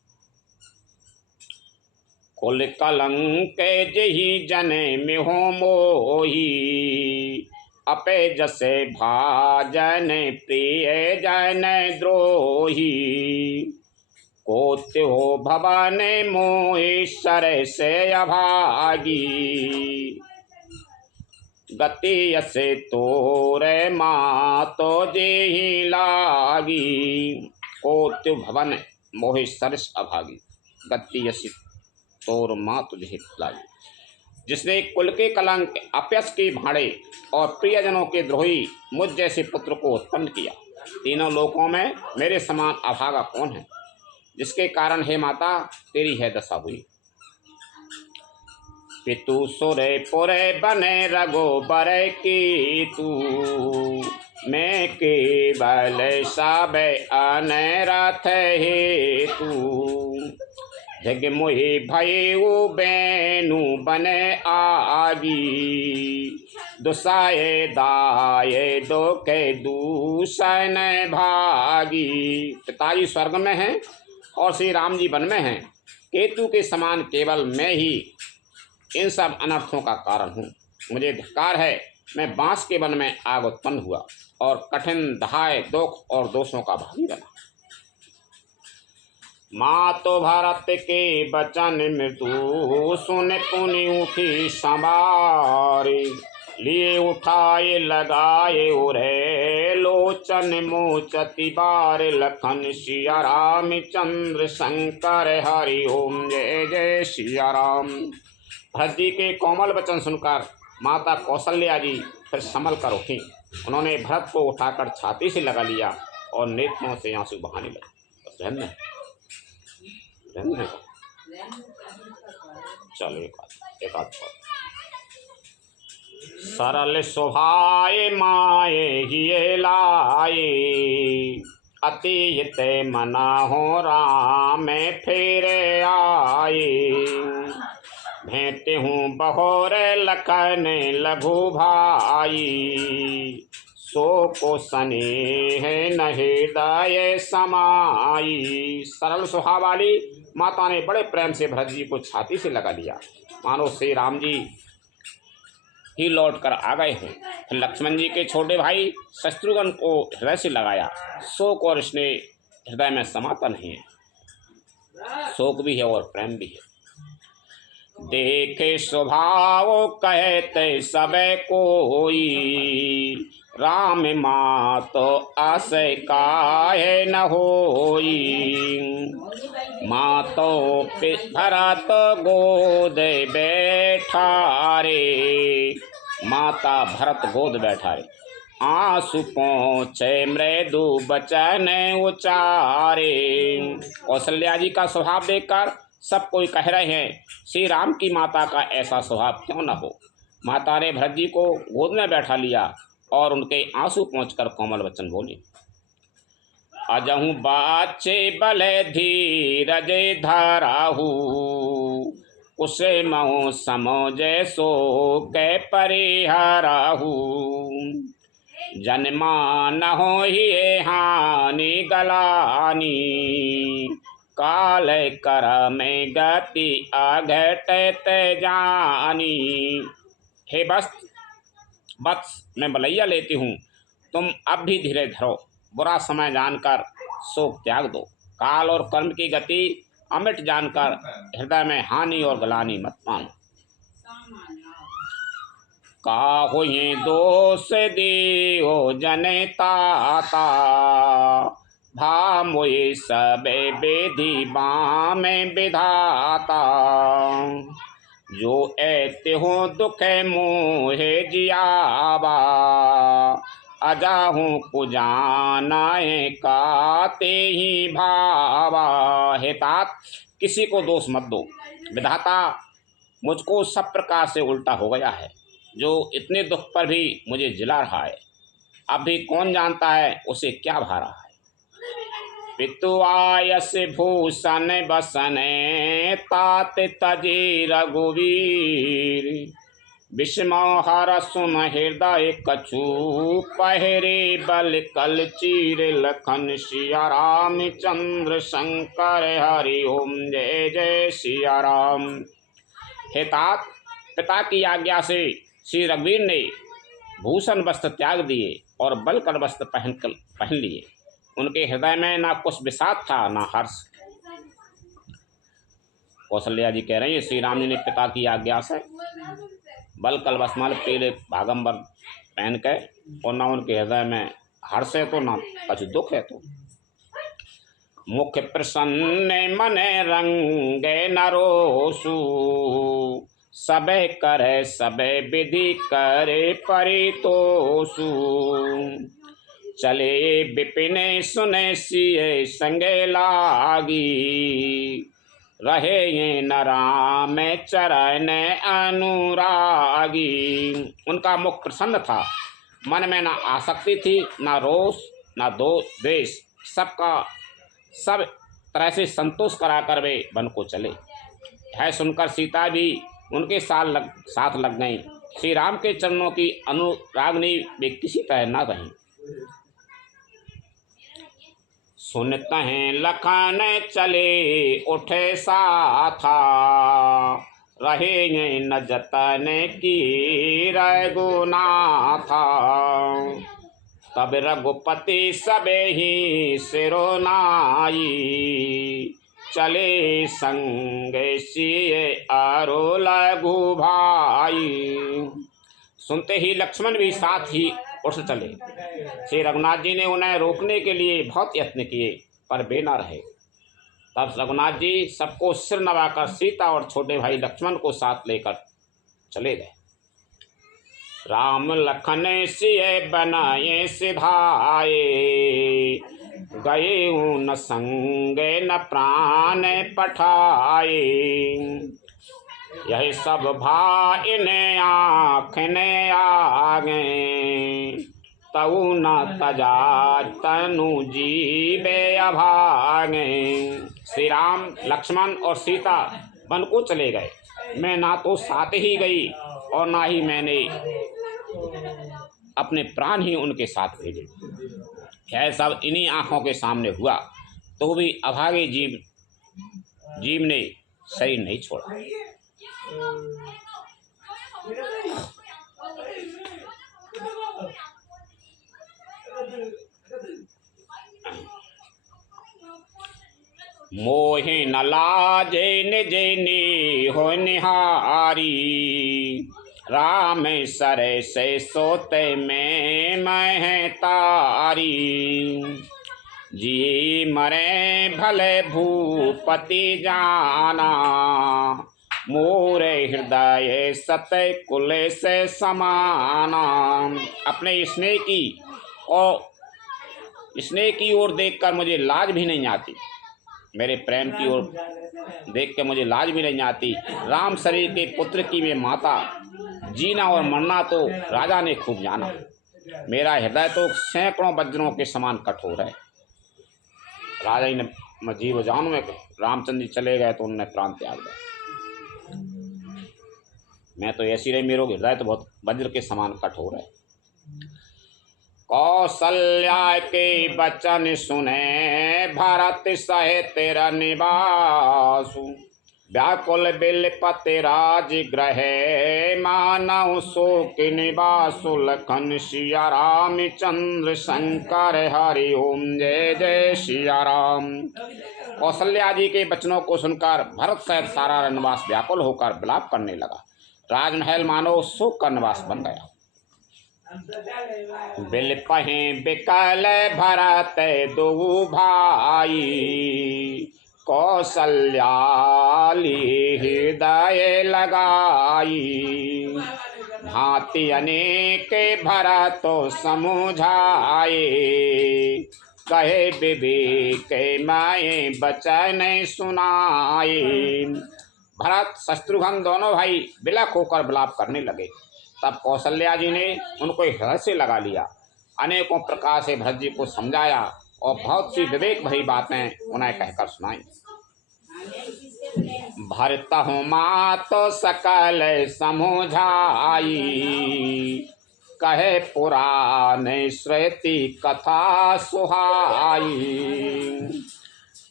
कुल कलंक जही जने में हो मोही, अपे जसे भाजन प्रिय जन द्रोही, कोत्य हो भवन मोहेश्वर से अभागी, गति यसे तोरे मातो जेहि लागी। कोत्य भवन मोहेश्वर से अभागी, गति यसे तोर मात तुझे लागी। जिसने कुल के कलंक अपयश के भाड़े और प्रियजनों के द्रोही मुझ जैसे पुत्र को उत्पन्न किया, तीनों लोकों में मेरे समान अभागा कौन है, जिसके कारण हे माता तेरी है दशा हुई। पितु सुरे पुरे बने रघो बर की तू, मैं केवल सब अनरथ हे तू, जग मोहि भयउ बेनु बने आगी, दुसाए दाये दोके दूषण भागी। पिताजी स्वर्ग में हैं और श्री राम जी वन में हैं, केतु के समान केवल मैं ही इन सब अनर्थों का कारण हूँ। मुझे धिक्कार है, मैं बांस के वन में आग उत्पन्न हुआ और कठिन दहाय दुख और दोषों का भागी बना। मातो भारत के बचन मृत्यु सुन पुनि उठी संवारी, लिए उठाए लगाए उरे लोचन मोचति बार, लखन सिया राम चंद्र शंकर हरि ओम जय जय सिया राम। भरत जी के कोमल वचन सुनकर माता कौशल्या जी फिर संभल कर उठी। उन्होंने भरत को उठाकर छाती से लगा लिया और नेत्रों से आंसू बहाने लगे। धन्य धन्य चलो एक आध सरल स्वभाए माए हिये लाए, अति हित मना हो राम फेरे आए, भेंट हूँ बहोर लखन लघु भाई, सो को स्नेह न हृदय समाई। सरल स्वभाव वाली माता ने बड़े प्रेम से भरत जी को छाती से लगा लिया, मानो श्री राम जी ही लौट कर आ गए हैं। फिर लक्ष्मण जी के छोटे भाई शत्रुघ्न को हृदय से लगाया, शोक और स्नेह हृदय में समाता नहीं है। शोक भी है और प्रेम भी है। देखे स्वभाव कहते सब कोई, राम मात आशय काहे न होई। मातो भरत गोद बैठारे, माता भरत गोद बैठारे। आंसू पहुँचे मृदु बचन उचारे। कौशल्या जी का स्वभाव देखकर सब कोई कह रहे हैं श्री राम की माता का ऐसा स्वभाव क्यों न हो। माता ने भरत जी को गोद में बैठा लिया और उनके आंसू पहुँचकर कोमल वचन बोले। अजहू बाचे बल धीरज धराहू, उसे महो समझे सो कै परिहराहू। जन्मा न हो ही हानि गलानी, काल कर में गति अघटत जानी। हे वत्स मैं बलैया लेती हूँ, तुम अब भी धीरे धरो, बुरा समय जानकर शोक त्याग दो। काल और कर्म की गति अमिट जानकर हृदय में हानि और गलानी मत मानो। काहु ही दोष दियो जनताता, भामोहि सबे विधि बाम विधाता। जो ऐते हो दुख मोहे जियावा, अजाहू कुजानाए काते ही भावा। हे तात, किसी को दोष मत दो, विधाता मुझको सब प्रकार से उल्टा हो गया है, जो इतने दुख पर भी मुझे जिला रहा है। अब भी कौन जानता है उसे क्या भा रहा है। पितुआयस भूषण बसने, तात तजी रघुवीर। विषमोहर सुन हृदय कछु, पहरे बल कल चीर लखन। सिया रामचंद्र शंकर हरि ओम, जय जय सिया राम। हे तात, पिता की आज्ञा से श्री रघुवीर ने भूषण वस्त्र त्याग दिए और बल कर वस्त्र पहन लिए। उनके हृदय में ना कुछ विषाद था ना हर्ष। कौशल्या जी कह रही हैं श्री राम जी ने पिता की आज्ञा से बल कल वस्त्र पीले भागंबर पहन के, और ना उनके हृदय में हर्ष है तो ना कुछ दुख है। तो मुख प्रसन्न मन रंगे नरोसु, सबे करे सबे विधि करे परितोषु। चले विपिन सुने सिए संगे लागी, रहे ये न राम चरण अनुरागी। उनका मुख प्रसन्न था, मन में ना आसक्ति थी, ना रोष ना द्वेष। सब तरह से संतोष कराकर वे वन को चले। है सुनकर सीता भी उनके साथ लग गई। श्री राम के चरणों की अनुरागनी वे किसी तरह न रहीं। सुनते हैं लखन चले उठे साथा, रहे न जतन की रघुनाथा। तब रघुपति सबे ही सिरोनाई, चले संगे सिए आरो लघु भाई। सुनते ही लक्ष्मण भी साथ ही उठ चले। श्री रघुनाथ जी ने उन्हें रोकने के लिए बहुत यत्न किए, पर वे न रहे। तब रघुनाथ जी सबको सिर नवाकर सीता और छोटे भाई लक्ष्मण को साथ लेकर चले गए। राम लखन सिए बनाए सिधाए, गए न संगे न प्राण पठाए। यही सब भाई ने आँख ने आगे, तऊ न तजा तनु जीवे अभागे। श्री राम लक्ष्मण और सीता वन को चले गए। मैं ना तो साथ ही गई और ना ही मैंने अपने प्राण ही उनके साथ भेजे। यह सब इन्हीं आँखों के सामने हुआ, तो भी अभागे जीव ने शरीर नहीं छोड़ा। मोहि न लाजे निज हो निहारी। राम सरे से सोते में मैं तारी। जी मरे भले भूपति जाना। मोरे हृदय सत्य कुल से समाना। अपने स्नेह की ओर देखकर मुझे लाज भी नहीं आती। मेरे प्रेम की ओर देख के मुझे लाज भी नहीं आती। राम शरीर के पुत्र की मैं माता। जीना और मरना तो राजा ने खूब जाना। मेरा हृदय तो सैकड़ों वज्रों के समान कठोर है। राजा ने जीव जान में रामचंद्र जी चले गए तो उन्होंने प्राण त्याग दिया। मैं तो ऐसी रही, मेरा हृदय तो बहुत वज्र के समान कठोर है। कौशल्या के वचन सुने भरत सहे तेरा निवासु। व्याकुल बिलपति राज ग्रह मानव शोक निवासु। लखन सिया राम चंद्र शंकर हरि ओम जय जय सिया राम। कौशल्या जी के वचनों को सुनकर भरत सहित सारा रनवास व्याकुल होकर विलाप करने लगा। राजमहल मानो शोक का निवास बन गया। बिलपहि बिकल भरत दो भाई। कौशल्या हृदय लगाई। भांति अनेक भरत समुझाए। कहे विवेक माए वचन सुनाए। भरत शत्रुघ्न दोनों भाई विलक होकर विलाप करने लगे। तब कौशल्या जी ने उनको हृदय से लगा लिया। अनेकों प्रकार से भरत जी को समझाया और बहुत सी विवेक भरी बातें उन्हें कहकर सुनाई। भरत हूँ मात सकल समझाई। कहे पुराण श्रुति कथा सुहाई।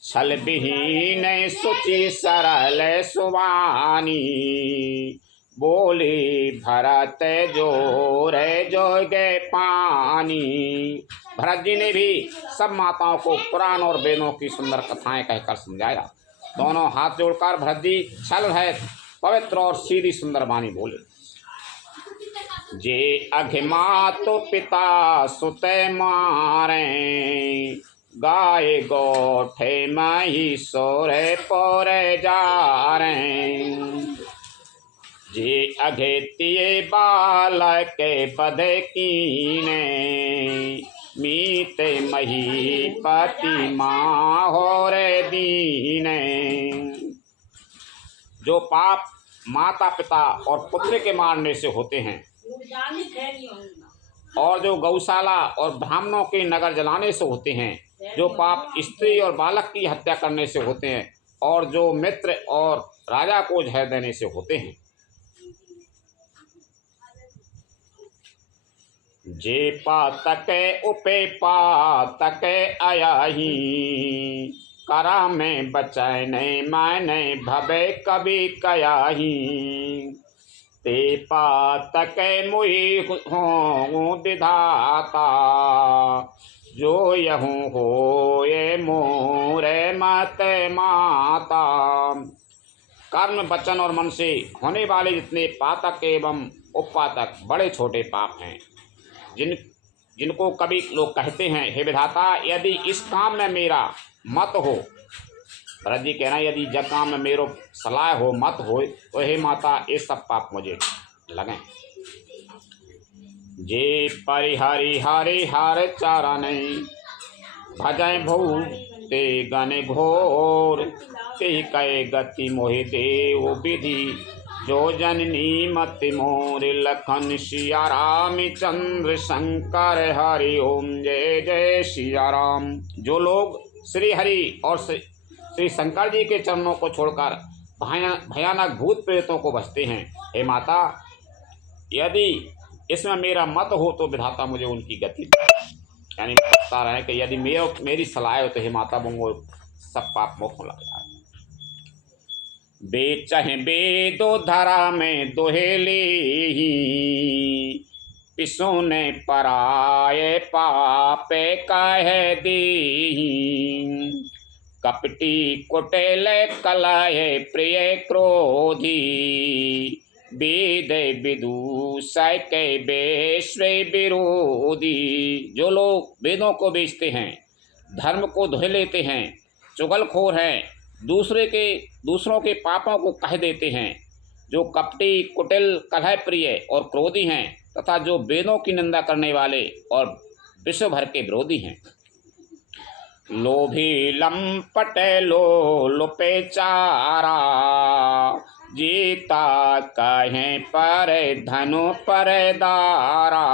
छल विहीन सुचि सरल सुवानी। बोले भरत जोरे जोगे पानी। भरत जी ने भी सब माताओं को पुराण और वेदों की सुंदर कथाएं कहकर समझाया। दोनों हाथ जोड़कर भरत जी छल रहित पवित्र और सीधी सुंदर वाणी बोले। जे अघिमा तो पिता सुते मारे। गाय गोठे मही सोरे पोरे जा रहे। जे अघेतिये बालक बधे कीने। मीत मही पति माँ हो रे दीने। जो पाप माता पिता और पुत्र के मारने से होते हैं, और जो गौशाला और ब्राह्मणों के नगर जलाने से होते हैं, जो पाप स्त्री और बालक की हत्या करने से होते हैं, और जो मित्र और राजा को जहर देने से होते हैं। जे पातक उपे पातक आयाही। करा में बचाए नहीं माने भवे कभी कयाही। ते पातक मुहि हो विधाता। जो यहूँ हो ये मोरे मत माता। कर्म वचन और मन से होने वाले जितने पातक एवं उपपातक बड़े छोटे पाप हैं, जिनको कभी लोग कहते हैं, हे विधाता यदि इस काम में मेरा मत हो। भरत जी कहना यदि जब काम में मेरो सलाह हो मत हो तो हे माता ये सब पाप मुझे लगें। जे परिहरि हरि हर चरण भजय भू ते गण घोर। ते कहे गति मोहि देव विधि। जो जननी मत मोर लखन सिया राम चंद्र शंकर हरि ओम जय जय सिया राम। जो लोग श्री हरि और श्री शंकर जी के चरणों को छोड़कर भयानक भूत प्रेतों को भजते हैं, हे माता यदि इसमें मेरा मत हो तो विधाता मुझे उनकी गति, यानी बता रहे हैं कि यदि मेरी सलाह हो तो हे माता वो सब पाप मुक्त लग जाए। बेचह बेदो धरा में दोहेले ही। पिसों ने पराये पापे कह देही। कपटी कुटिल कलह प्रिय क्रोधी वेद विदूषय के विश्व विरोधी। जो लोग वेदों को बेचते हैं, धर्म को धोए लेते हैं, चुगलखोर हैं, दूसरों के पापों को कह देते हैं, जो कपटी कुटिल कलह प्रिय और क्रोधी हैं, तथा जो वेदों की निंदा करने वाले और विश्व भर के विरोधी हैं। लोभी लंपट लोलुपे चारा जीता कहें पर धनु पर दारा।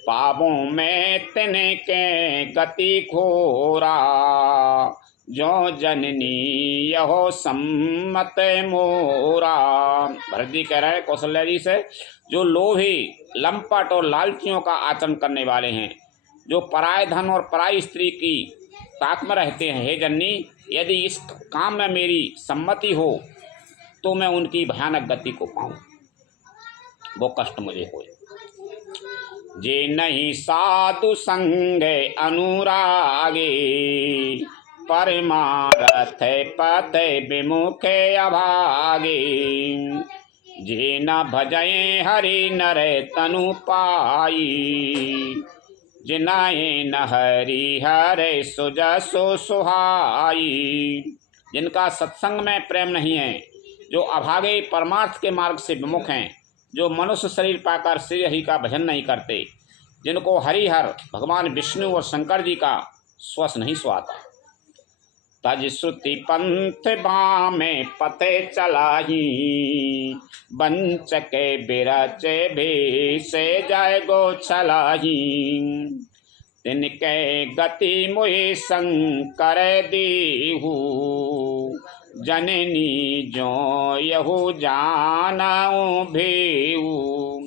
पापों में तिनके गति घोरा जो जननी यहो सम्मत मोरा। भरत जी कह रहे हैं कौशल्या जी से, जो लोभी लंपट और लालचियों का आचरण करने वाले हैं, जो पराय धन और पराई स्त्री की ताक में रहते हैं, हे जननी यदि इस काम में मेरी सम्मति हो तो मैं उनकी भयानक गति को पाऊं, वो कष्ट मुझे होए। जे नहीं साधु संग अनुरागे परमारथ पथ विमुख अभागे। जे न भजय हरि नर तनु पाई जिनाए न हरि हरे सुजसो सुहाई। जिनका सत्संग में प्रेम नहीं है, जो अभागे परमार्थ के मार्ग से विमुख हैं, जो मनुष्य शरीर पाकर श्री हरि का भजन नहीं करते, जिनको हरिहर भगवान विष्णु और शंकर जी का स्वस नहीं सुहाता। तज श्रुति पंथ बामे पते चलाही बंचके बिरचे भी से जाय गो छलाही। तिनके गति मुहि शंकर दीहू जननी जो यहू जानाऊ भेऊ।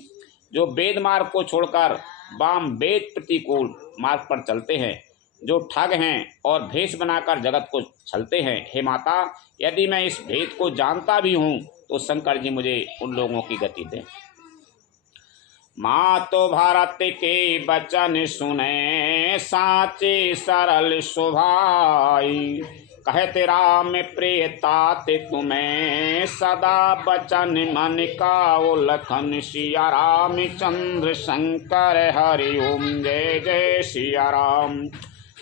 जो वेद मार्ग को छोड़कर वाम वेद प्रतिकूल मार्ग पर चलते हैं, जो ठग हैं और भेष बनाकर जगत को छलते हैं, हे माता यदि मैं इस भेद को जानता भी हूँ तो शंकर जी मुझे उन लोगों की गति दें। माँ तो भारत के वचन सुने साचे सरल सुभाई। कहते राम प्रिय ताते तुम्हें सदा बचन मन का ओ लखन। सिया राम चंद्र शंकर हरि ओम जय जय सिया राम।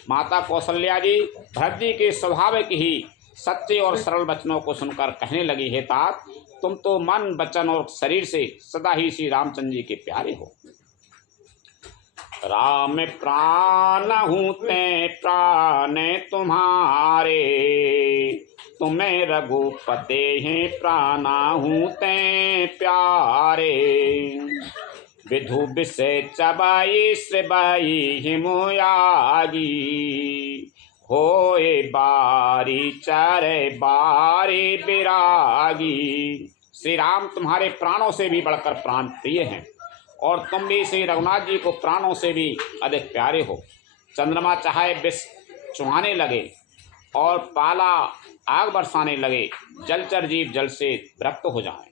माता कौशल्या जी भरत जी के स्वाभाविक ही सच्चे और सरल वचनों को सुनकर कहने लगी, हे तात तुम तो मन वचन और शरीर से सदा ही श्री रामचंद्र जी के प्यारे हो। राम प्राण हूँ ते प्राण तुम्हारे तुम्हें रघुपते हैं प्राणा हूँ ते प्यारे। विधु विषय चबाई श्रबाई हिमुयागी होए बारी चरे बारी बिरागी। श्री राम तुम्हारे प्राणों से भी बढ़कर प्राण प्रिय हैं और तुम भी श्री रघुनाथ जी को प्राणों से भी अधिक प्यारे हो। चंद्रमा चाहे विष चुहाने लगे और पाला आग बरसाने लगे, जलचर जीव जल से विरक्त हो जाएं।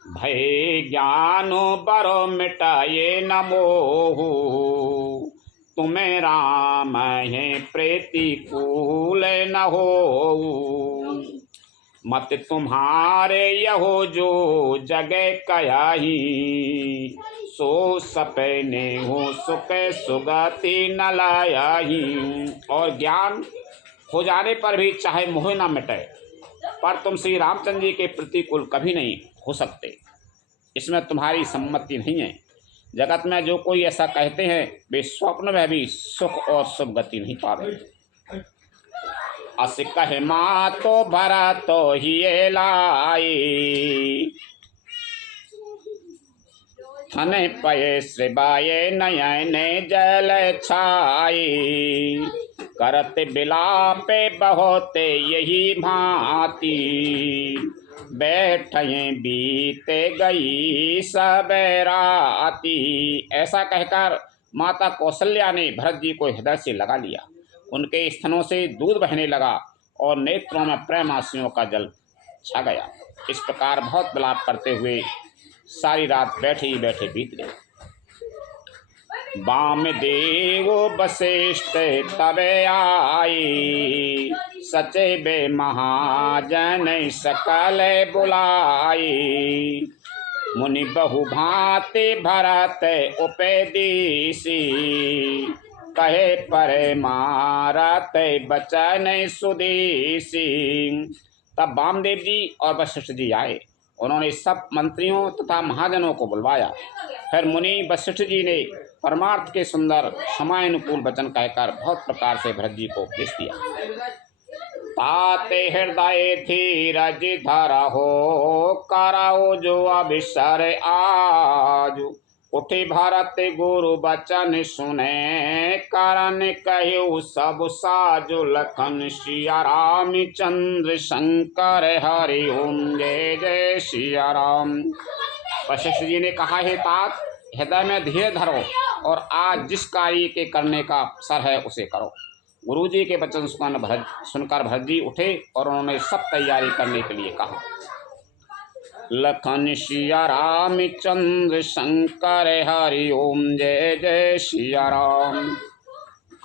भय ज्ञानो बरो मिटाए न मोहु तुम्हें राम है प्रतिकूल न हो। मत तुम्हारे यहो जो जगह कयाही सो सपने हो सुख सुगति न लायाही। और ज्ञान हो जाने पर भी चाहे मोह न मिटे, पर तुम श्री रामचंद्र जी के प्रतिकूल कभी नहीं हो सकते, इसमें तुम्हारी सम्मति नहीं है। जगत में जो कोई ऐसा कहते हैं वे स्वप्न में भी सुख और शुभ गति नहीं पावे। अस कहे माँ तो भरा तो ही लाई थने पये श्रिबाये नयने जल छाई। करत बिलापे बहुते यही भांति बैठे बीते गई सब राती। ऐसा कहकर माता कौशल्या ने भरत जी को हृदय से लगा लिया। उनके स्तनों से दूध बहने लगा और नेत्रों में प्रेम आंसुओं का जल छा गया। इस प्रकार बहुत विलाप करते हुए सारी रात बैठे ही बैठे बीत गई। वामदेव वशिष्ठ तबे आई, सचे बे महाजन सकल बुलाई। मुनि बहु भांति भरत उपदेसी, कहे पर मारत बचन सुदेशी। तब वामदेव जी और वशिष्ठ जी आए। उन्होंने सब मंत्रियों तथा महाजनों को बुलवाया। फिर मुनि वशिष्ठ जी ने परमार्थ के सुंदर समयानुकूल वचन कहकर बहुत प्रकार से भरत जी को उपदेश दिया। ताते हृदय धीरज धरा हो, कराओ जो अवसर आज। उठे भरत गुरु वचन सुने, कारण कहो सब साजु। लखन सिया राम चंद्र शंकर हरि ओम, जय जय सिया राम। वशिष्ठ जी ने कहा, हे तात, हृदय में धीरे धरो और आज जिस कार्य के करने का अवसर है उसे करो। गुरु जी के वचन सुनकर भरत जी उठे और उन्होंने सब तैयारी करने के लिए कहा। लखन सिया राम चंद्र शंकर हरि ओम, जय जय सिया राम।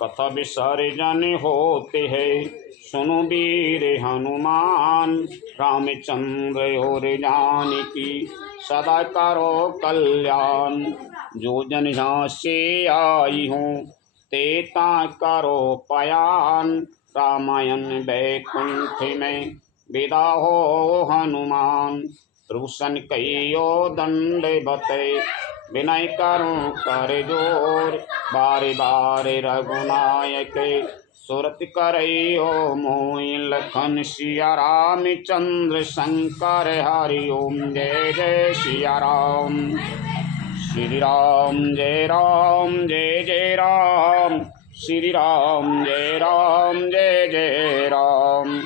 कथा विसर्जन होते हैं, सुनो वीर हनुमान। रामचंद्र और जानकी सदा करो कल्याण। जो जन यहाँ से आई हूँ, तेता करो पयान। रामायण वैकुंठ में विदा हो हनुमान। त्रुसन कहियो दंडवत, विनय करूं कर जोर। बारे बारे रघुनायक, सुरत करइयो मोहि। लखन सिया राम चंद्र शंकर हरि ओम, जय जय सिया राम। श्री राम जय राम, जय जय राम। श्री राम जय राम, जय जय राम।